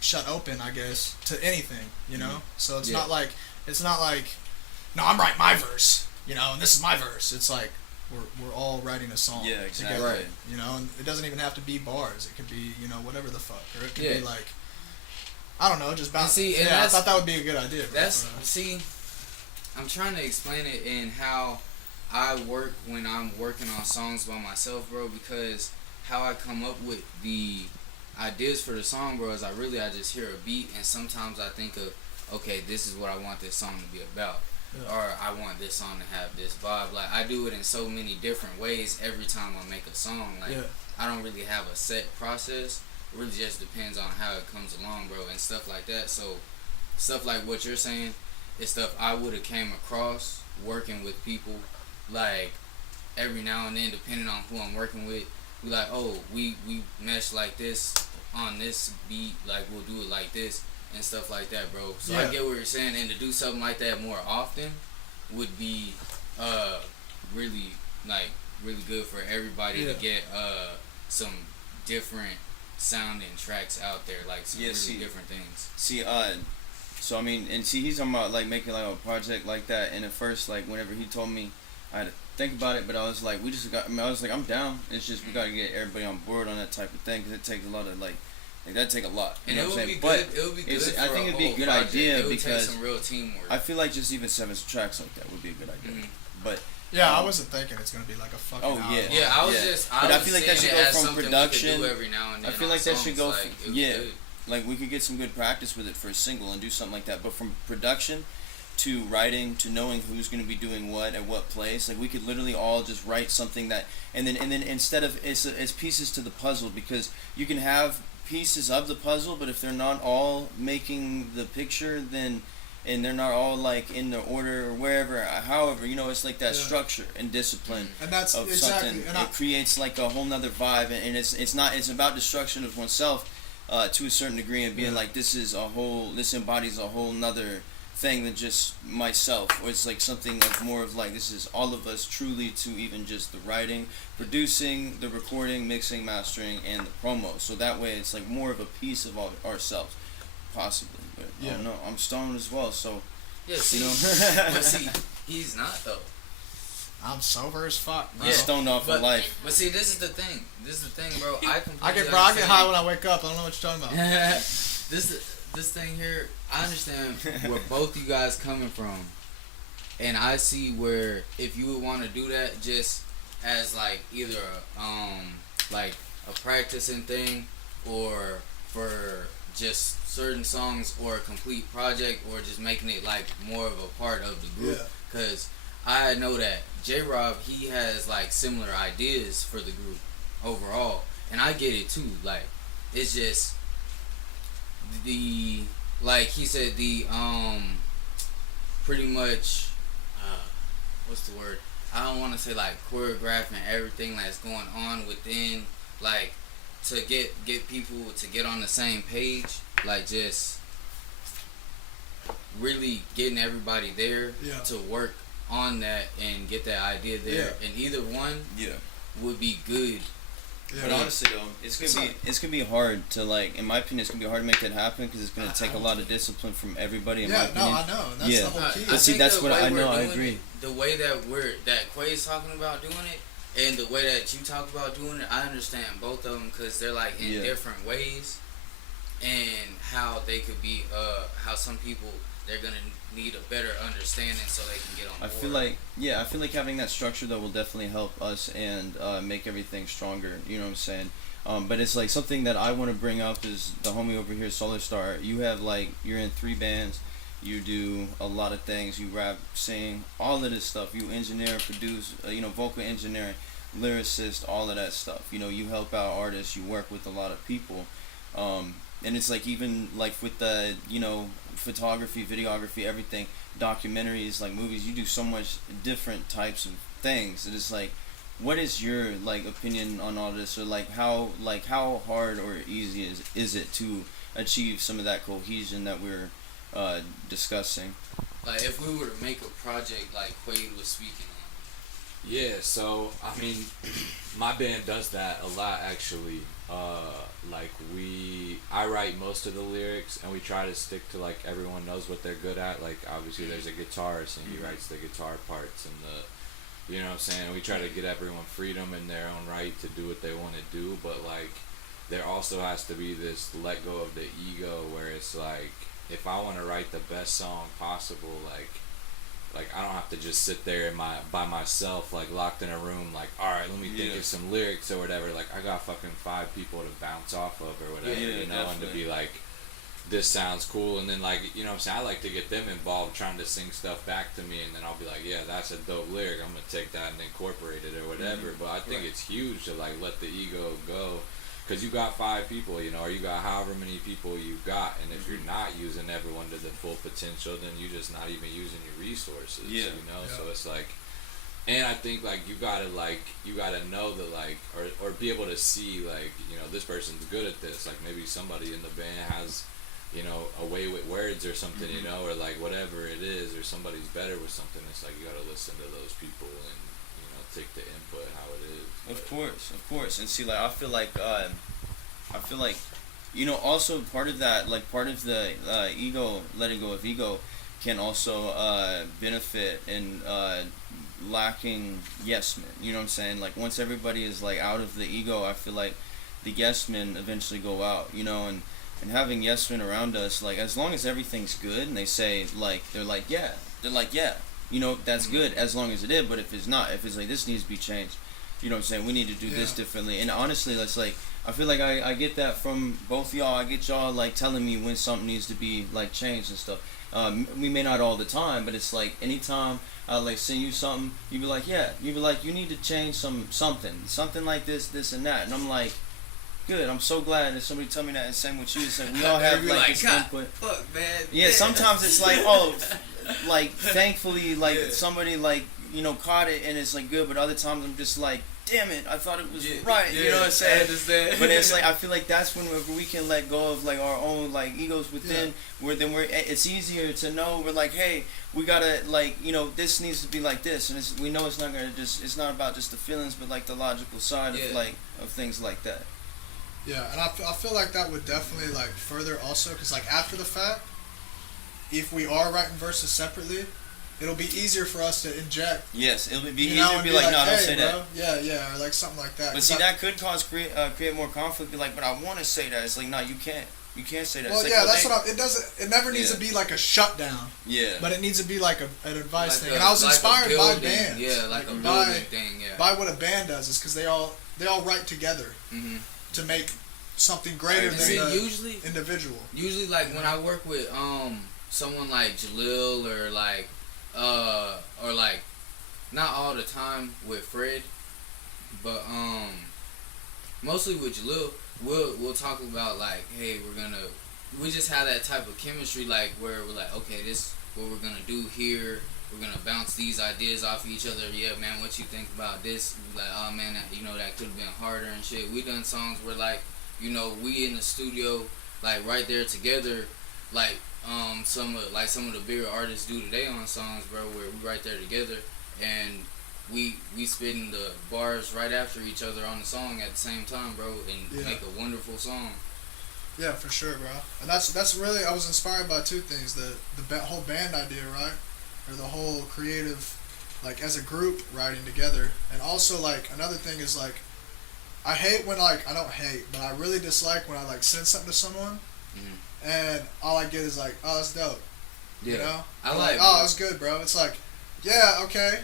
shut open, I guess, to anything. You know? So it's not like no, I'm writing my verse, you know, and this is my verse. It's like we're all writing a song. Yeah, exactly. Together, Right. you know, and it doesn't even have to be bars. It could be, you know, whatever the fuck, or it could be like, I don't know, just bounce. And I thought that would be a good idea. See, I'm trying to explain it in how I work when I'm working on songs by myself, bro, because how I come up with the ideas for the song, bro, is I just hear a beat, and sometimes I think of, okay, this is what I want this song to be about. Yeah. Or I want this song to have this vibe. Like, I do it in so many different ways every time I make a song. Like, I don't really have a set process. It really just depends on how it comes along, bro, and stuff like that. So, stuff like what you're saying is stuff I would have came across working with people. Like, every now and then, depending on who I'm working with, we like, oh, we mesh like this on this beat. Like, we'll do it like this. And stuff like that, bro. So I get what you're saying, and to do something like that more often would be really good for everybody to get some different sounding tracks out there, like some different things. So I mean, and see, he's talking about like making like a project like that, and at first, like whenever he told me, I had to think about it, but I was like, I'm down. It's just we gotta get everybody on board on that type of thing, because it takes a lot of like that take a lot. You know what I'm saying? But it would be good. I think it'd be a good idea it would because take some real teamwork. I feel like just even 7 tracks like that would be a good idea. But I wasn't thinking it's gonna be like a fucking hour. I was but I feel like that should go from production. Every now and then I feel like that should go. Like, like we could get some good practice with it for a single and do something like that. But from production to writing to knowing who's going to be doing what at what place, like we could literally all just write something that, and then instead of it's pieces to the puzzle, because you can have pieces of the puzzle, but if they're not all making the picture, then and they're not all like in the order or wherever, however, you know, it's like that structure and discipline and that's of exactly, something. and it creates like a whole nother vibe, and it's about destruction of oneself to a certain degree, and being like this embodies a whole nother thing than just myself, or it's like something of more of like this is all of us truly, to even just the writing, producing, the recording, mixing, mastering, and the promo. So that way it's like more of a piece of ourselves, possibly. But I don't know, I'm stoned as well, so you know. But see, he's not though. I'm sober as fuck, bro. I'm stoned off of life. But see, this is the thing, bro. I get high when I wake up. I don't know what you're talking about. This thing here, I understand where both you guys coming from, and I see where if you would want to do that just as like either like a practicing thing, or for just certain songs, or a complete project, or just making it like more of a part of the group. Because I know that J-Rob, he has like similar ideas for the group overall, and I get it too. Like, it's just like he said, pretty much what's the word, I don't want to say like choreographing everything that's going on within, like to get people to get on the same page, like just really getting everybody there to work on that and get that idea there, and either one would be good. But honestly though, it's gonna be hard to, like, in my opinion, it's gonna be hard to make that happen, because it's gonna take a lot of discipline from everybody. In my opinion. I know. That's the whole key. But see, that's what I know. I agree. The way that Quay's talking about doing it, and the way that you talk about doing it, I understand both of them, because they're like in different ways, and how they could be, how some people, they're gonna need a better understanding so they can get on board. I feel like having that structure though will definitely help us and make everything stronger. You know what I'm saying? But it's like something that I want to bring up is the homie over here, Soulrstar. You have you're in 3 bands. You do a lot of things. You rap, sing, all of this stuff. You engineer, produce, vocal engineering, lyricist, all of that stuff. You know, you help out artists. You work with a lot of people. And it's like, even like with the, photography, videography, everything, documentaries, like movies, you do so much different types of things. It is like, what is your opinion on all this, or how hard or easy is it to achieve some of that cohesion that we're discussing? Like, if we were to make a project like Quaid was speaking Yeah, so I mean, my band does that a lot actually. Like I write most of the lyrics, and we try to stick to like everyone knows what they're good at. Like obviously there's a guitarist, and he writes the guitar parts and the, you know what I'm saying. We try to get everyone freedom in their own right to do what they want to do, but like there also has to be this let go of the ego where it's like if I want to write the best song possible, like I don't have to just sit there by myself like locked in a room like all right let me think of some lyrics or whatever. Like I got fucking 5 people to bounce off of or whatever, you know, definitely. And to be like this sounds cool, and then like you know what I'm saying, I like to get them involved trying to sing stuff back to me, and then I'll be like yeah that's a dope lyric, I'm gonna take that and incorporate it or whatever. But I think it's huge to like let the ego go. Because you got 5 people, you know, or you got however many people you got, and if you're not using everyone to the full potential, then you're just not even using your resources, you know. So it's like, and I think like you gotta know that like, or be able to see like, you know, this person's good at this. Like maybe somebody in the band has, you know, a way with words or something, you know, or like whatever it is, or somebody's better with something. It's like you gotta listen to those people and take the input how it is. Of course, and see, like I feel like, you know, also part of that, like part of the ego, letting go of ego, can also benefit in lacking yes men. You know what I'm saying? Like once everybody is like out of the ego, I feel like the yes men eventually go out. You know, and having yes men around us, like as long as everything's good, and they say like they're like yeah. You know, that's good as long as it is, but if it's not, if it's like this needs to be changed, you know what I'm saying, we need to do this differently. And honestly, that's like, I feel like I get that from both y'all. I get y'all like telling me when something needs to be like changed and stuff. We may not all the time, but it's like anytime I like send you something, you be like, yeah, you be like, you need to change something like this and that. And I'm like, good, I'm so glad that somebody tell me that, and same with you. It's like we all have like this input. Fuck, man. Yeah, sometimes it's like, oh, like thankfully like somebody like, you know, caught it and it's like good, but other times I'm just like, damn it, I thought it was right. You know what I'm saying? I understand. But it's like I feel like that's when we can let go of like our own like egos within, where then it's easier to know we're like, hey, we gotta like, you know, this needs to be like this, and we know it's not gonna just, it's not about just the feelings, but like the logical side of like of things like that. Yeah, and I feel like that would definitely like further also, because like after the fact, if we are writing verses separately, it'll be easier for us to inject. Yes, it'll be easier to be like, no, don't say bro. that. Yeah, or like something like that. But see, that could cause create more conflict. Be like, but I want to say that. It's like, no, you can't. You can't say that. Well, like, yeah, that's what it doesn't. It never needs to be like a shutdown. Yeah. But it needs to be like an advice like thing. And I was inspired by bands. Yeah, like a building thing. Yeah. By what a band does is because they all write together to make something greater than the individual. Usually, like when I work with someone like Jalil or like not all the time with Fred, but mostly with Jalil, we'll talk about like, hey, we just have that type of chemistry, like where we're like, okay, this what we're gonna do here. We're gonna bounce these ideas off of each other. Yeah, man, what you think about this? Like, oh man, that could have been harder and shit. We done songs where like, we in the studio, like right there together, like some of the bigger artists do today on songs, bro, where we right there together and we spitting the bars right after each other on the song at the same time, bro, and make a wonderful song. Yeah, for sure, bro. And that's really, I was inspired by two things: the whole band idea, right, or the whole creative, like as a group writing together, and also like another thing is like, I hate when like I don't hate, but I really dislike when I like send something to someone, and all I get is like, oh, that's dope. Yeah. You know? I like oh, it's good, bro. It's like, yeah, okay.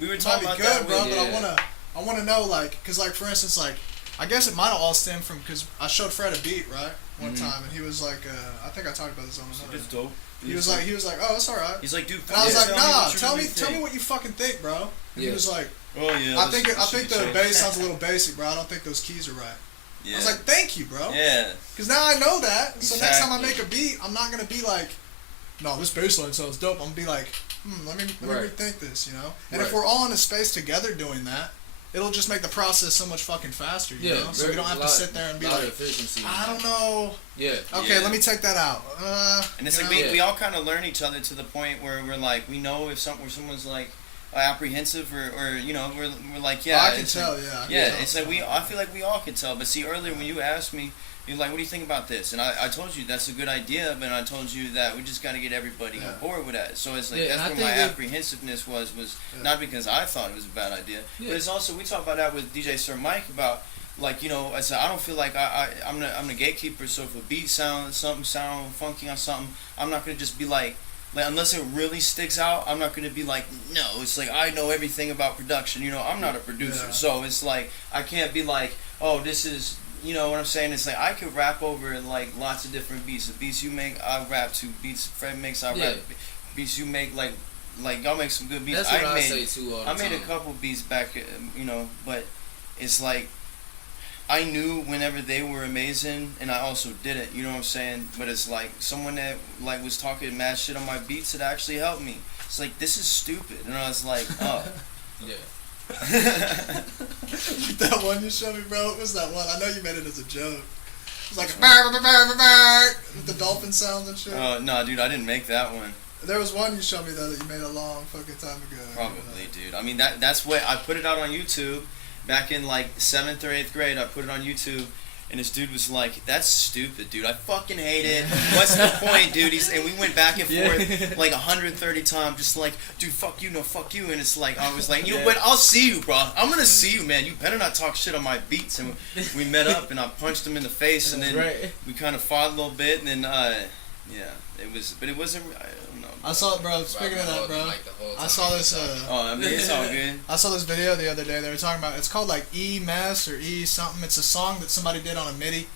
We were might talking be about good, that, bro, but I wanna know like, cause like for instance like, I guess it might have all stemmed from, cause I showed Fred a beat right one time, and he was like, I think I talked about this on another. It's dope. He was like, oh, it's alright. He's like, dude. And I was like, nah, tell me what you fucking think, bro. And he was like, oh yeah. I think the bass sounds a little basic, bro. I don't think those keys are right. Yeah. I was like, thank you, bro. Yeah. Because now I know that. So next time I make a beat, I'm not gonna be like, no, this bass line sounds dope. I'm gonna be like, let me rethink this, you know. And if we're all in a space together doing that, it'll just make the process so much fucking faster, you know. So we don't have to sit there and be like, I don't know. Yeah. Okay, let me take that out. And it's like we all kind of learn each other to the point where we're like, we know if someone's like, apprehensive or you know we're like Oh, I can tell. Yeah. I can tell. It's like I feel like we all can tell. But see, earlier when you asked me, you're like, what do you think about this? And I told you that's a good idea, but I told you that we just got to get everybody on board with that. So it's like that's where my apprehensiveness was not because I thought it was a bad idea, but it's also we talked about that with DJ Sir Mike about. Like, you know, I said I don't feel like I'm the gatekeeper. So if a beat sound funky on something, I'm not gonna just be like unless it really sticks out, I'm not gonna be like no. It's like I know everything about production. You know, I'm not a producer, so it's like I can't be like oh this is you know what I'm saying. It's like I could rap over like lots of different beats. The beats you make, I rap to. Beats Fred makes, I rap. Beats you make like y'all make some good beats. That's what I say too all the I made time. a couple beats back, you know, but it's like. I knew whenever they were amazing, and I also did it. You know what I'm saying? But it's like someone that like was talking mad shit on my beats that actually helped me. It's like this is stupid, and I was like, oh, Yeah. That one you showed me, bro. What was that one? I know you made it as a joke. It was like burr, burr, burr, burr, burr, with the dolphin sounds and shit. No, dude, I didn't make that one. There was one you showed me though that you made a long fucking time ago. Probably, dude. I mean that's what I put it out on YouTube. Back in like 7th or 8th grade, I put it on YouTube, and this dude was like, "That's stupid, dude. I fucking hate it. What's the point, dude?" And we went back and forth like 130 times, just like, "Dude, fuck you, no, fuck you." And it's like I was like, "You know what? I'll see you, bro. I'm gonna see you, man. You better not talk shit on my beats." And we met up, and I punched him in the face, and then we kind of fought a little bit, and then it was, but it wasn't. I don't know. I saw it, bro. Speaking of that, bro, I saw this. I mean, it's all good. I saw this video the other day. They were talking about. It's called like E Mess or E something. It's a song that somebody did on a MIDI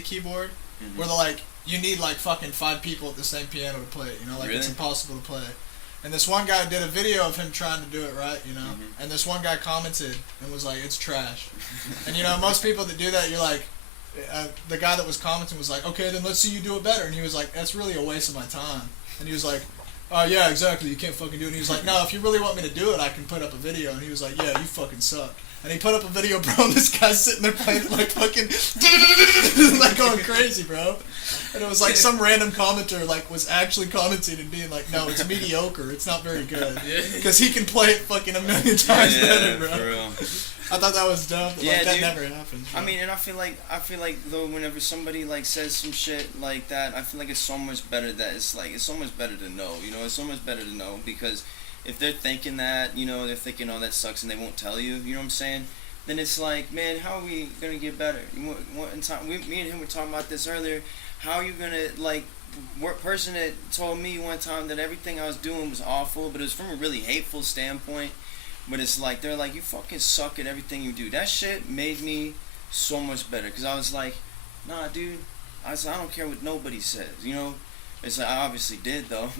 keyboard, where they're like, you need like fucking 5 people at the same piano to play it. You know, like it's impossible to play. And this one guy did a video of him trying to do it right. You know, and this one guy commented and was like, "It's trash." And you know, most people that do that, you're like. The guy that was commenting was like, "Okay, then let's see you do it better." And he was like, "That's really a waste of my time." And he was like, "Oh yeah, exactly. You can't fucking do it." And he was like, "No, if you really want me to do it, I can put up a video." And he was like, "Yeah, you fucking suck." And he put up a video, bro. And this guy's sitting there playing like fucking like going crazy, bro. And it was like some random commenter like was actually commenting and being like, "No, it's mediocre. It's not very good." Because he can play it fucking a million times better, bro. For real. I thought that was dumb, but like, that never happens. Bro. I mean, and I feel like though whenever somebody like says some shit like that, I feel like it's so much better that it's so much better to know. You know, it's so much better to know because if they're thinking that, you know, they're thinking, "Oh, that sucks," and they won't tell you. You know what I'm saying? Then it's like, man, how are we gonna get better? Me and him were talking about this earlier. How are you gonna like? Person that told me one time that everything I was doing was awful, but it was from a really hateful standpoint. But it's like, they're like, "You fucking suck at everything you do." That shit made me so much better. Because I was like, nah, dude. I was like, I don't care what nobody says, you know? It's like, I obviously did, though.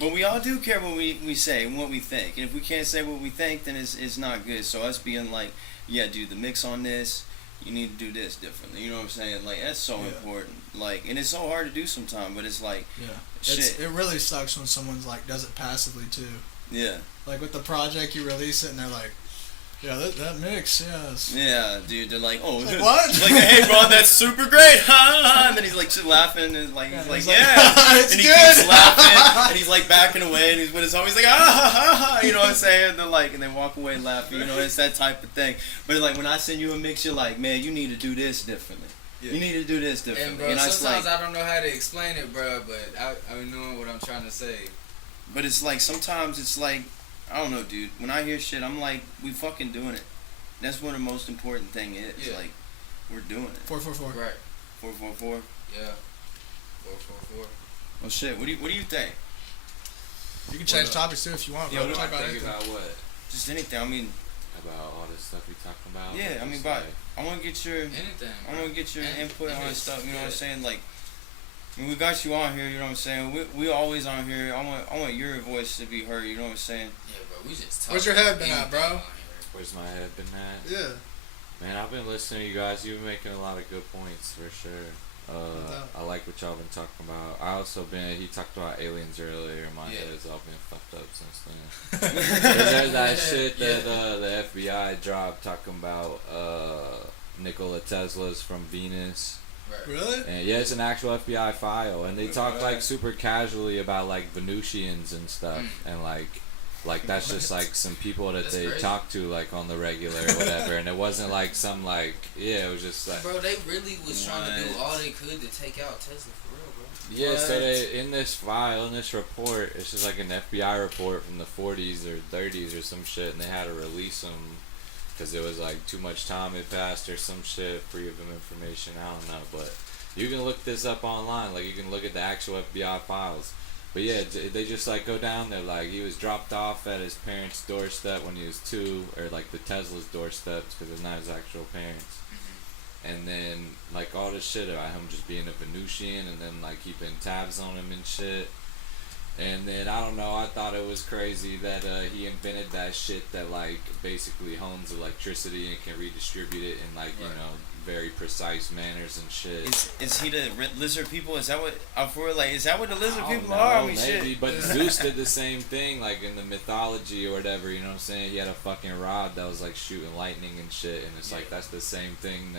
But we all do care what we say and what we think. And if we can't say what we think, then it's not good. So us being like, "Yeah, dude, the mix on this, you need to do this differently." You know what I'm saying? Like, that's so important. Like, and it's so hard to do sometimes, but it's like, shit. It really sucks when someone's like, does it passively, too. Yeah. Like with the project, you release it and they're like, "Yeah, that mix, yes." Yeah, dude. They're like, "Oh, like, what?" Like, "Hey, bro, that's super great." And then he's like just laughing and like he's like, "Yeah," it's and he good. keeps laughing and he's like backing away and he's with his homies like, "Ah," you know what I'm saying? They're like, and they walk away laughing. You know, it's that type of thing. But like when I send you a mix, you're like, "Man, you need to do this differently. You need to do this differently." And bro, sometimes like, I don't know how to explain it, bro, but I know what I'm trying to say. But it's like sometimes it's like. I don't know, dude. When I hear shit, I'm like, we fucking doing it. That's what the most important thing is. Yeah. Like, we're doing it. 444. Right. 444. Yeah. 444. Well, shit. What do you think? You can change topics too if you want. Yeah, Bro. what Talk do I about think anything. about what? Just anything. I mean, About all this stuff we talking about? yeah. I mean, Just but like- I want to get your. Anything. I want to get your input on stuff. You know what I'm yeah. saying? Like, when we got you on here, you know what I'm saying. We always on here. I want your voice to be heard. You know what I'm saying. Yeah, bro. We just talk. Where's your head been at, bro? Where's my head been at? Yeah. Man, I've been listening to you guys. You've been making a lot of good points for sure. I like what y'all been talking about. He talked about aliens earlier. My head has all been fucked up since then. There's that shit that the FBI dropped talking about Nikola Tesla's from Venus. Right. Really? And yeah, it's an actual FBI file, and they talk like super casually about like Venusians and stuff, and like Like that's just like some people that That's they crazy. talk to like on the regular or whatever, and it wasn't like some like it was just like Bro, they really was trying to do What? all they could to take out Tesla for real, bro. yeah. So What? they in this file in this report, it's just like an FBI report from the 40s or 30s or some shit, and they had to release them because it was like too much time had passed or some shit, freedom of information. I don't know, but you can look this up online. Like you can look at the actual FBI files. But yeah, they just like go down there. Like he was dropped off at his parents' doorstep when he was 2, or like the Tesla's doorsteps because it's not his actual parents. And then like all this shit about him just being a Venusian, and then like keeping tabs on him and shit. And then I don't know, I thought it was crazy that he invented that shit that like basically hones electricity and can redistribute it in like you Right. know very precise manners and shit. Is he the lizard people? Is that what? For like, is that what the lizard I don't people know, are? I mean, maybe, shit. but Zeus did the same thing, like in the mythology or whatever. You know what I'm saying? He had a fucking rod that was like shooting lightning and shit, and it's like that's the same thing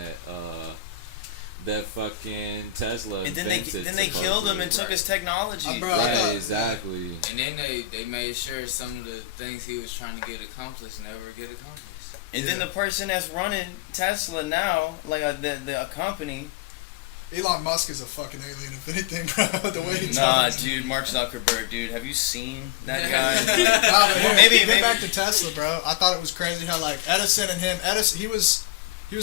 that fucking Tesla And invented. then they killed him and supposedly. took his technology. Bro, I Right, thought- exactly. And then they made sure some of the things he was trying to get accomplished never get accomplished. And then the person that's running Tesla now, like the company. Elon Musk is a fucking alien, if anything, bro. The way he Nah, talks. dude, Mark Zuckerberg, dude. Have you seen that guy? Nah, but here, Maybe- get maybe- back to Tesla, bro. I thought it was crazy how like Edison and him, he was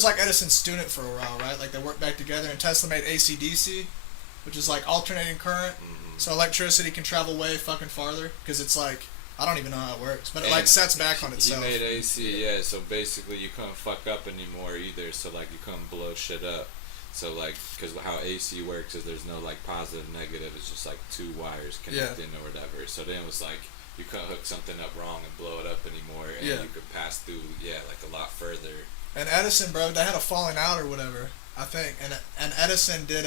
like Edison's student for a while, right? Like they worked back together, and Tesla made AC/DC, which is like alternating current, so electricity can travel way fucking farther because it's like I don't even know how it works, but it like And sets back on He itself. made AC, yeah. So basically, you couldn't fuck up anymore either. So like, you couldn't blow shit up. So like, because how AC works is there's no like positive, negative. It's just like 2 wires connecting or whatever. So then it was like you couldn't hook something up wrong and blow it up anymore, and Yeah. you could pass through, like a lot further. And Edison, bro, they had a falling out or whatever, I think. And Edison did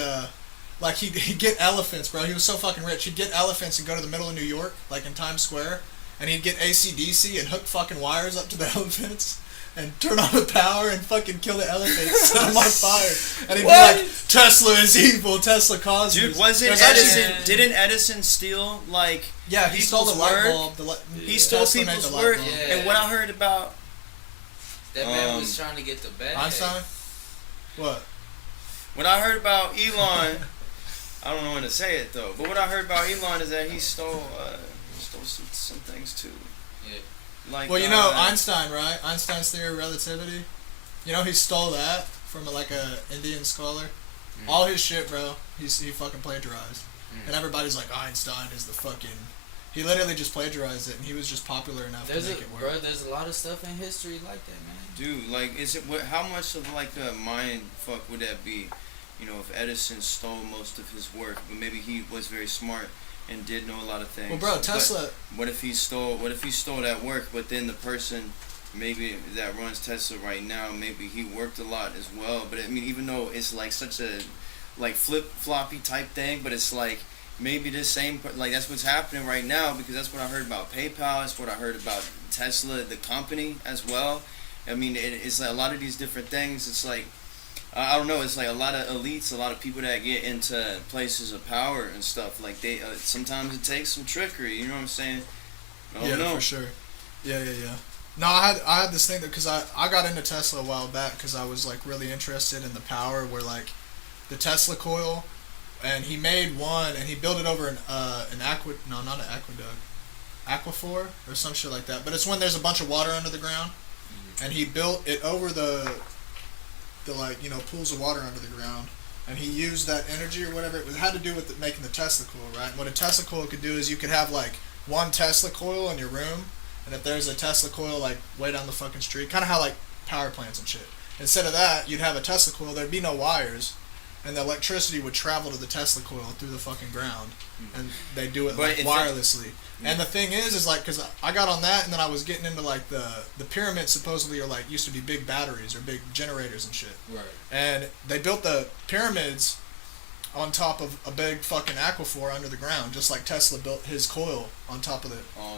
like he'd get elephants, bro. He was so fucking rich. He'd get elephants and go to the middle of New York, like in Times Square, and he'd get AC/DC and hook fucking wires up to the elephants and turn on the power and fucking kill the elephants, set them on fire. And he'd What? be like, Tesla is evil. Tesla caused Dude, this. was it There's Edison? actually- Didn't Edison steal like? Yeah, he stole the people's light work? bulb. He stole Tesla made people's the light work. bulb. Yeah. And what I heard about That man was trying to get the bag. Einstein? What? What I heard about Elon, I don't know when to say it though, but what I heard about Elon is that he stole some things too. Yeah. Like, Well, you know Einstein, right? Einstein's theory of relativity. You know he stole that from like a Indian scholar. All his shit, bro. He fucking plagiarized, and everybody's like Einstein is the fucking. He literally just plagiarized it, and he was just popular enough to make it work. Bro, there's a lot of stuff in history like that, man. dude, like, is it how much of like a mind fuck would that be? You know, if Edison stole most of his work, but maybe he was very smart and did know a lot of things. Well, bro, But Tesla. what if he stole that work, but then the person maybe that runs Tesla right now, maybe he worked a lot as well. But I mean, even though it's like such a like flip floppy type thing, but it's like maybe the same, like that's what's happening right now, because that's what I heard about PayPal. That's what I heard about Tesla, the company as well. I mean, it's like a lot of these different things. It's like I don't know. It's like a lot of elites, a lot of people that get into places of power and stuff. Like they sometimes it takes some trickery. You know what I'm saying? I don't know. For sure. Yeah. No, I had this thing because I got into Tesla a while back because I was like really interested in the power where like the Tesla coil, and he made one and he built it over aquifer or some shit like that. But it's when there's a bunch of water under the ground, and he built it over the like, you know, pools of water under the ground, and he used that energy or whatever. It had to do with making the Tesla coil, right? And what a Tesla coil could do is you could have like one Tesla coil in your room, and if there's a Tesla coil like way down the fucking street, kind of how like power plants and shit, instead of that you'd have a Tesla coil, there'd be no wires, and the electricity would travel to the Tesla coil through the fucking ground, and they do it like wirelessly. And the thing is like, because I got on that, and then I was getting into like the pyramids supposedly are like used to be big batteries or big generators and shit. Right. And they built the pyramids on top of a big fucking aquifer under the ground, just like Tesla built his coil on top of the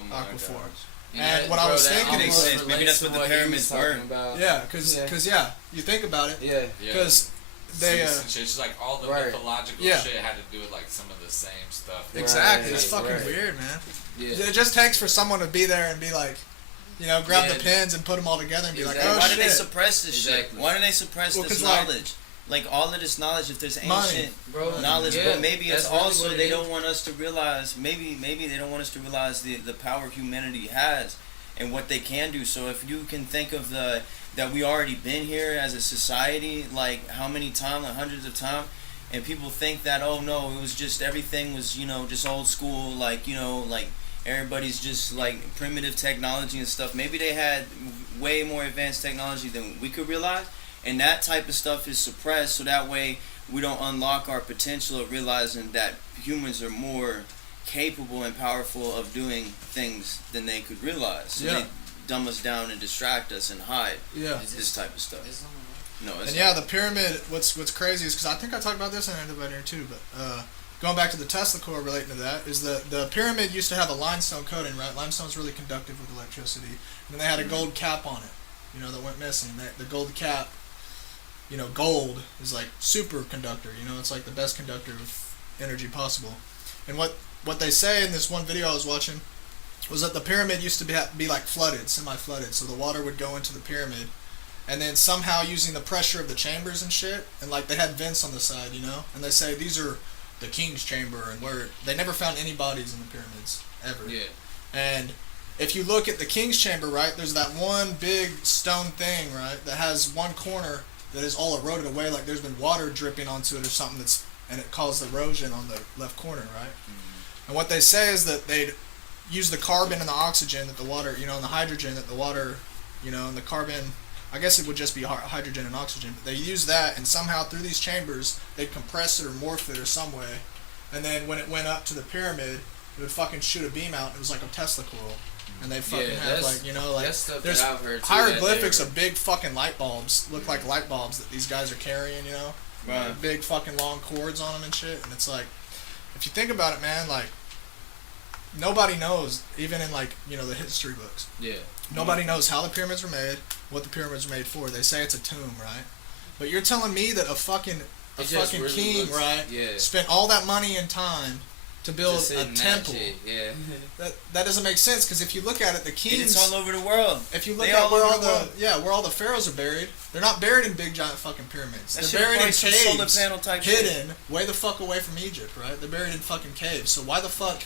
aquifer. gosh. And what I was thinking makes sense. Maybe that's what the pyramids were. Yeah, because you think about it. Yeah. Because they Zeus and shit. It's just like all the Right. mythological Yeah. shit had to do with like some of the same stuff. exactly. Right, It's fucking right. weird, man. Yeah. It just takes for someone to be there and be like, you know, grab Yeah. the pins and put them all together and be Exactly. like, oh Why shit. do they suppress this shit? Exactly. Why do they suppress Well, this 'cause, like, knowledge? Like all of this knowledge, if there's Money. ancient Bro, knowledge, yeah, but maybe it's that's really also what it they is. don't want us to realize. Maybe they don't want us to realize the power humanity has and what they can do. So if you can think of that we already been here as a society, like how many times, like hundreds of times, and people think that, oh no, it was just everything was, you know, just old school, like, you know, like everybody's just like primitive technology and stuff. Maybe they had way more advanced technology than we could realize, and that type of stuff is suppressed, so that way we don't unlock our potential of realizing that humans are more capable and powerful of doing things than they could realize. So Yeah. they dumb us down and distract us and hide Yeah. this type of stuff. No, it's And yeah, the pyramid. What's crazy is because I think I talked about this in another video too. But going back to the Tesla core relating to that is the pyramid used to have a limestone coating, right? Limestone's really conductive with electricity, and then they had a gold cap on it, you know, that went missing. The gold cap, you know, gold is like super conductor. You know, it's like the best conductor of energy possible. And what they say in this one video I was watching was that the pyramid used to be like flooded, semi-flooded, so the water would go into the pyramid. And then somehow using the pressure of the chambers and shit, and like they had vents on the side, you know, and they say these are the king's chamber, and where they never found any bodies in the pyramids ever. Yeah. And if you look at the king's chamber, right, there's that one big stone thing, right, that has one corner that is all eroded away, like there's been water dripping onto it or something and it caused erosion on the left corner, right? Mm-hmm. And what they say is that they'd use the carbon and the oxygen that the water, you know, and the hydrogen that the water, you know, and the carbon. I guess it would just be hydrogen and oxygen, but they use that, and somehow through these chambers, they'd compress it or morph it or some way, and then when it went up to the pyramid, it would fucking shoot a beam out, and it was like a Tesla coil, and they fucking have like, you know, like, that's stuff there's that I've heard too, hieroglyphics of big fucking light bulbs, look like light bulbs that these guys are carrying, you know, Right. big fucking long cords on them and shit, and it's like, if you think about it, man, like, nobody knows, even in like, you know, the history books. Yeah. Nobody knows how the pyramids were made, what the pyramids were made for. They say it's a tomb, right? But you're telling me that a fucking really king, looks, right, yeah, spent all that money and time to build sit a in that temple. shit, yeah. That doesn't make sense, because if you look at it, the And kings. it's all over the world. If you look They at all where over all the world. where all the pharaohs are buried, they're not buried in big giant fucking pyramids. That shit They're buried in probably some solar caves, panel type shit. hidden way the fuck away from Egypt, right? They're buried in fucking caves. So why the fuck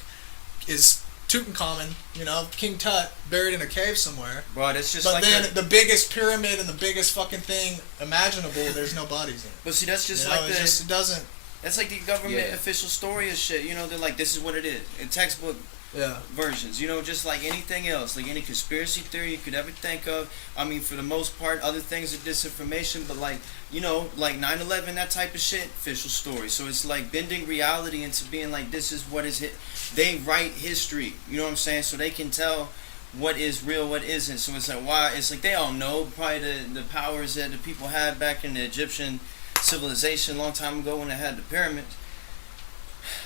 is Tutankhamun, you know, King Tut, buried in a cave somewhere? Bro, that's just But like then the biggest pyramid and the biggest fucking thing imaginable, there's no bodies in it. But see, that's just You know, like it doesn't. that's like the government Yeah. official story and shit. You know, they're like, this is what it is in textbook Yeah. versions. You know, just like anything else, like any conspiracy theory you could ever think of. I mean, for the most part, other things are disinformation, but like, you know, like 9/11, that type of shit, official story. So it's like bending reality into being like, this is what is hit. They write history. You know what I'm saying? So they can tell what is real, what isn't. So it's like, why? It's like they all know probably the powers that the people had back in the Egyptian civilization a long time ago when they had the pyramids.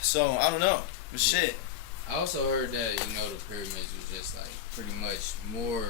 So I don't know, but shit. I also heard that, you know, the pyramids was just like pretty much more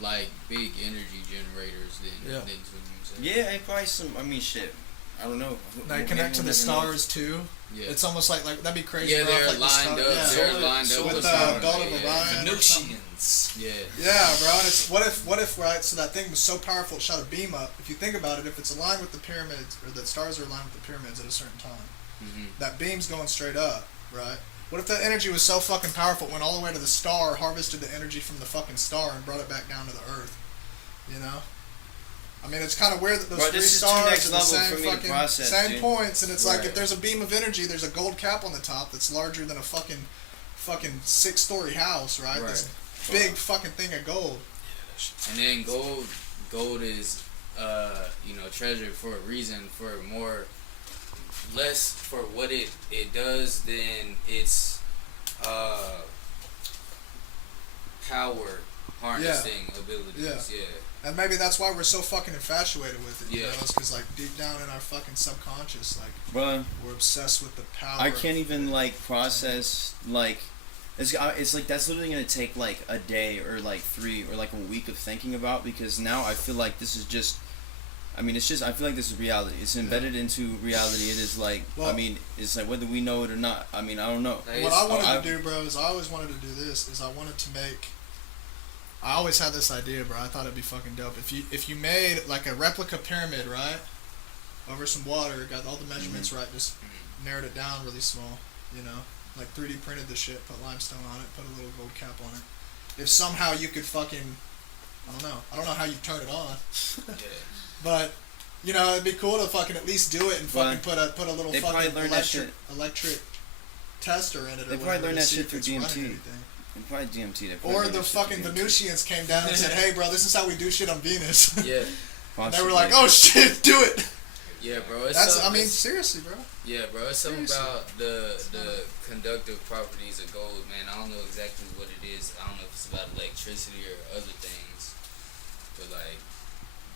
like big energy generators than Yeah. tombs. Yeah, ain't probably some. I mean, shit. I don't know. They connect to the stars too. Yeah. It's almost like that'd be crazy. Yeah, bro, if, they're like, the lined up. yeah. They're Solar- lined up solar with with the stars, belt of yeah. Orion. Venusians. Yeah. Yeah, bro. And it's what if right? So that thing was so powerful it shot a beam up. If you think about it, if it's aligned with the pyramids, or the stars are aligned with the pyramids at a certain time, Mm-hmm. that beam's going straight up, right? What if that energy was so fucking powerful it went all the way to the star, harvested the energy from the fucking star, and brought it back down to the earth? You know? I mean, it's kind of weird that those Bro, three this is too stars next are the level same for me to fucking process, same dude. points, and it's like Right. if there's a beam of energy, there's a gold cap on the top that's larger than a fucking 6-story house, right? This big fucking thing of gold. And then gold is, you know, treasured for a reason, for more, less for what it does than its power harnessing abilities. Yeah. And maybe that's why we're so fucking infatuated with it. You Yeah. know, it's because like deep down in our fucking subconscious, like Bro, we're obsessed with the power. I can't even like process like. It's like that's literally gonna take like a day or like 3 or like a week of thinking about, because now I feel like this is just. I mean, it's just, I feel like this is reality. It's embedded into reality. It is like, I mean, it's like whether we know it or not. I mean, I don't know. What I wanted to do, bro, is I always wanted to do this. Is I wanted to make. I always had this idea, bro. I thought it'd be fucking dope. If you made like a replica pyramid, right, over some water, got all the measurements right, just narrowed it down really small, you know, like 3D printed the shit, put limestone on it, put a little gold cap on it. If somehow you could fucking, I don't know how you turn it on, but you know, it'd be cool to fucking at least do it and fucking put a little fucking electric tester in it. They probably learned that shit through DMT. And probably DMT. Or the fucking Venusians came down and said, "Hey, bro, this is how we do shit on Venus." Yeah. And they were like, "Oh shit, do it." Yeah, bro. I mean, seriously, bro. Yeah, bro. It's something about the conductive properties of gold, man. I don't know exactly what it is. I don't know if it's about electricity or other things, but like,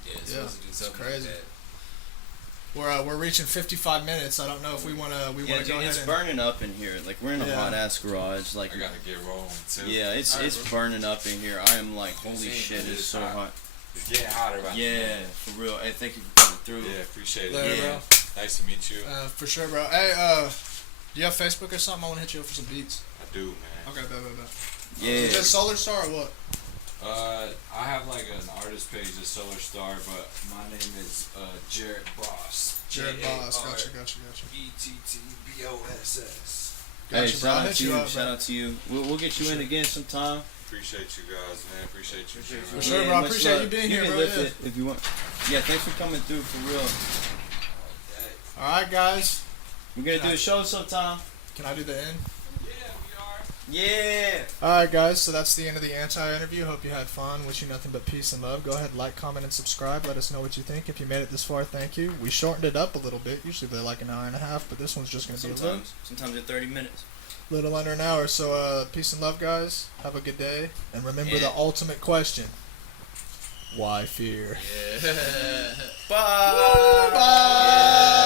yeah, it's supposed to do something crazy. like that. We're reaching 55 minutes. I don't know if we wanna go ahead. It's burning up in here. Like we're in a hot ass garage. Like I gotta get rolling too. Yeah, it's burning up in here. I am like, holy shit, it's so hot. It's getting hotter right now. Yeah, for real. Hey, thank you for coming through. Yeah, appreciate it. Later, bro. Nice to meet you. For sure, bro. Hey, do you have Facebook or something? I wanna hit you up for some beats. I do, man. Okay, bet. Yeah. Is it Soulrstar or what? I have like an artist page at Soulrstar, but my name is Jared Boss. Jared Boss. Gotcha. ETTBOSS. Hey, shout out to you. We'll get you in again sometime. Appreciate you guys, man. Appreciate you. For sure, bro. I appreciate you being here, bro. Lift it if you want. Yeah, thanks for coming through, for real. All right, guys. We're gonna do a show sometime. Can I do the end? Yeah. Alright guys, so that's the end of the anti-interview. Hope you had fun. Wish you nothing but peace and love. Go ahead, like, comment, and subscribe. Let us know what you think. If you made it this far, thank you. We shortened it up a little bit. Usually they're like an hour and a half, but this one's just going to be sometimes they're 30 minutes. Little under an hour. So peace and love, guys. Have a good day. And remember the ultimate question. Why fear? Yeah. Bye. Bye.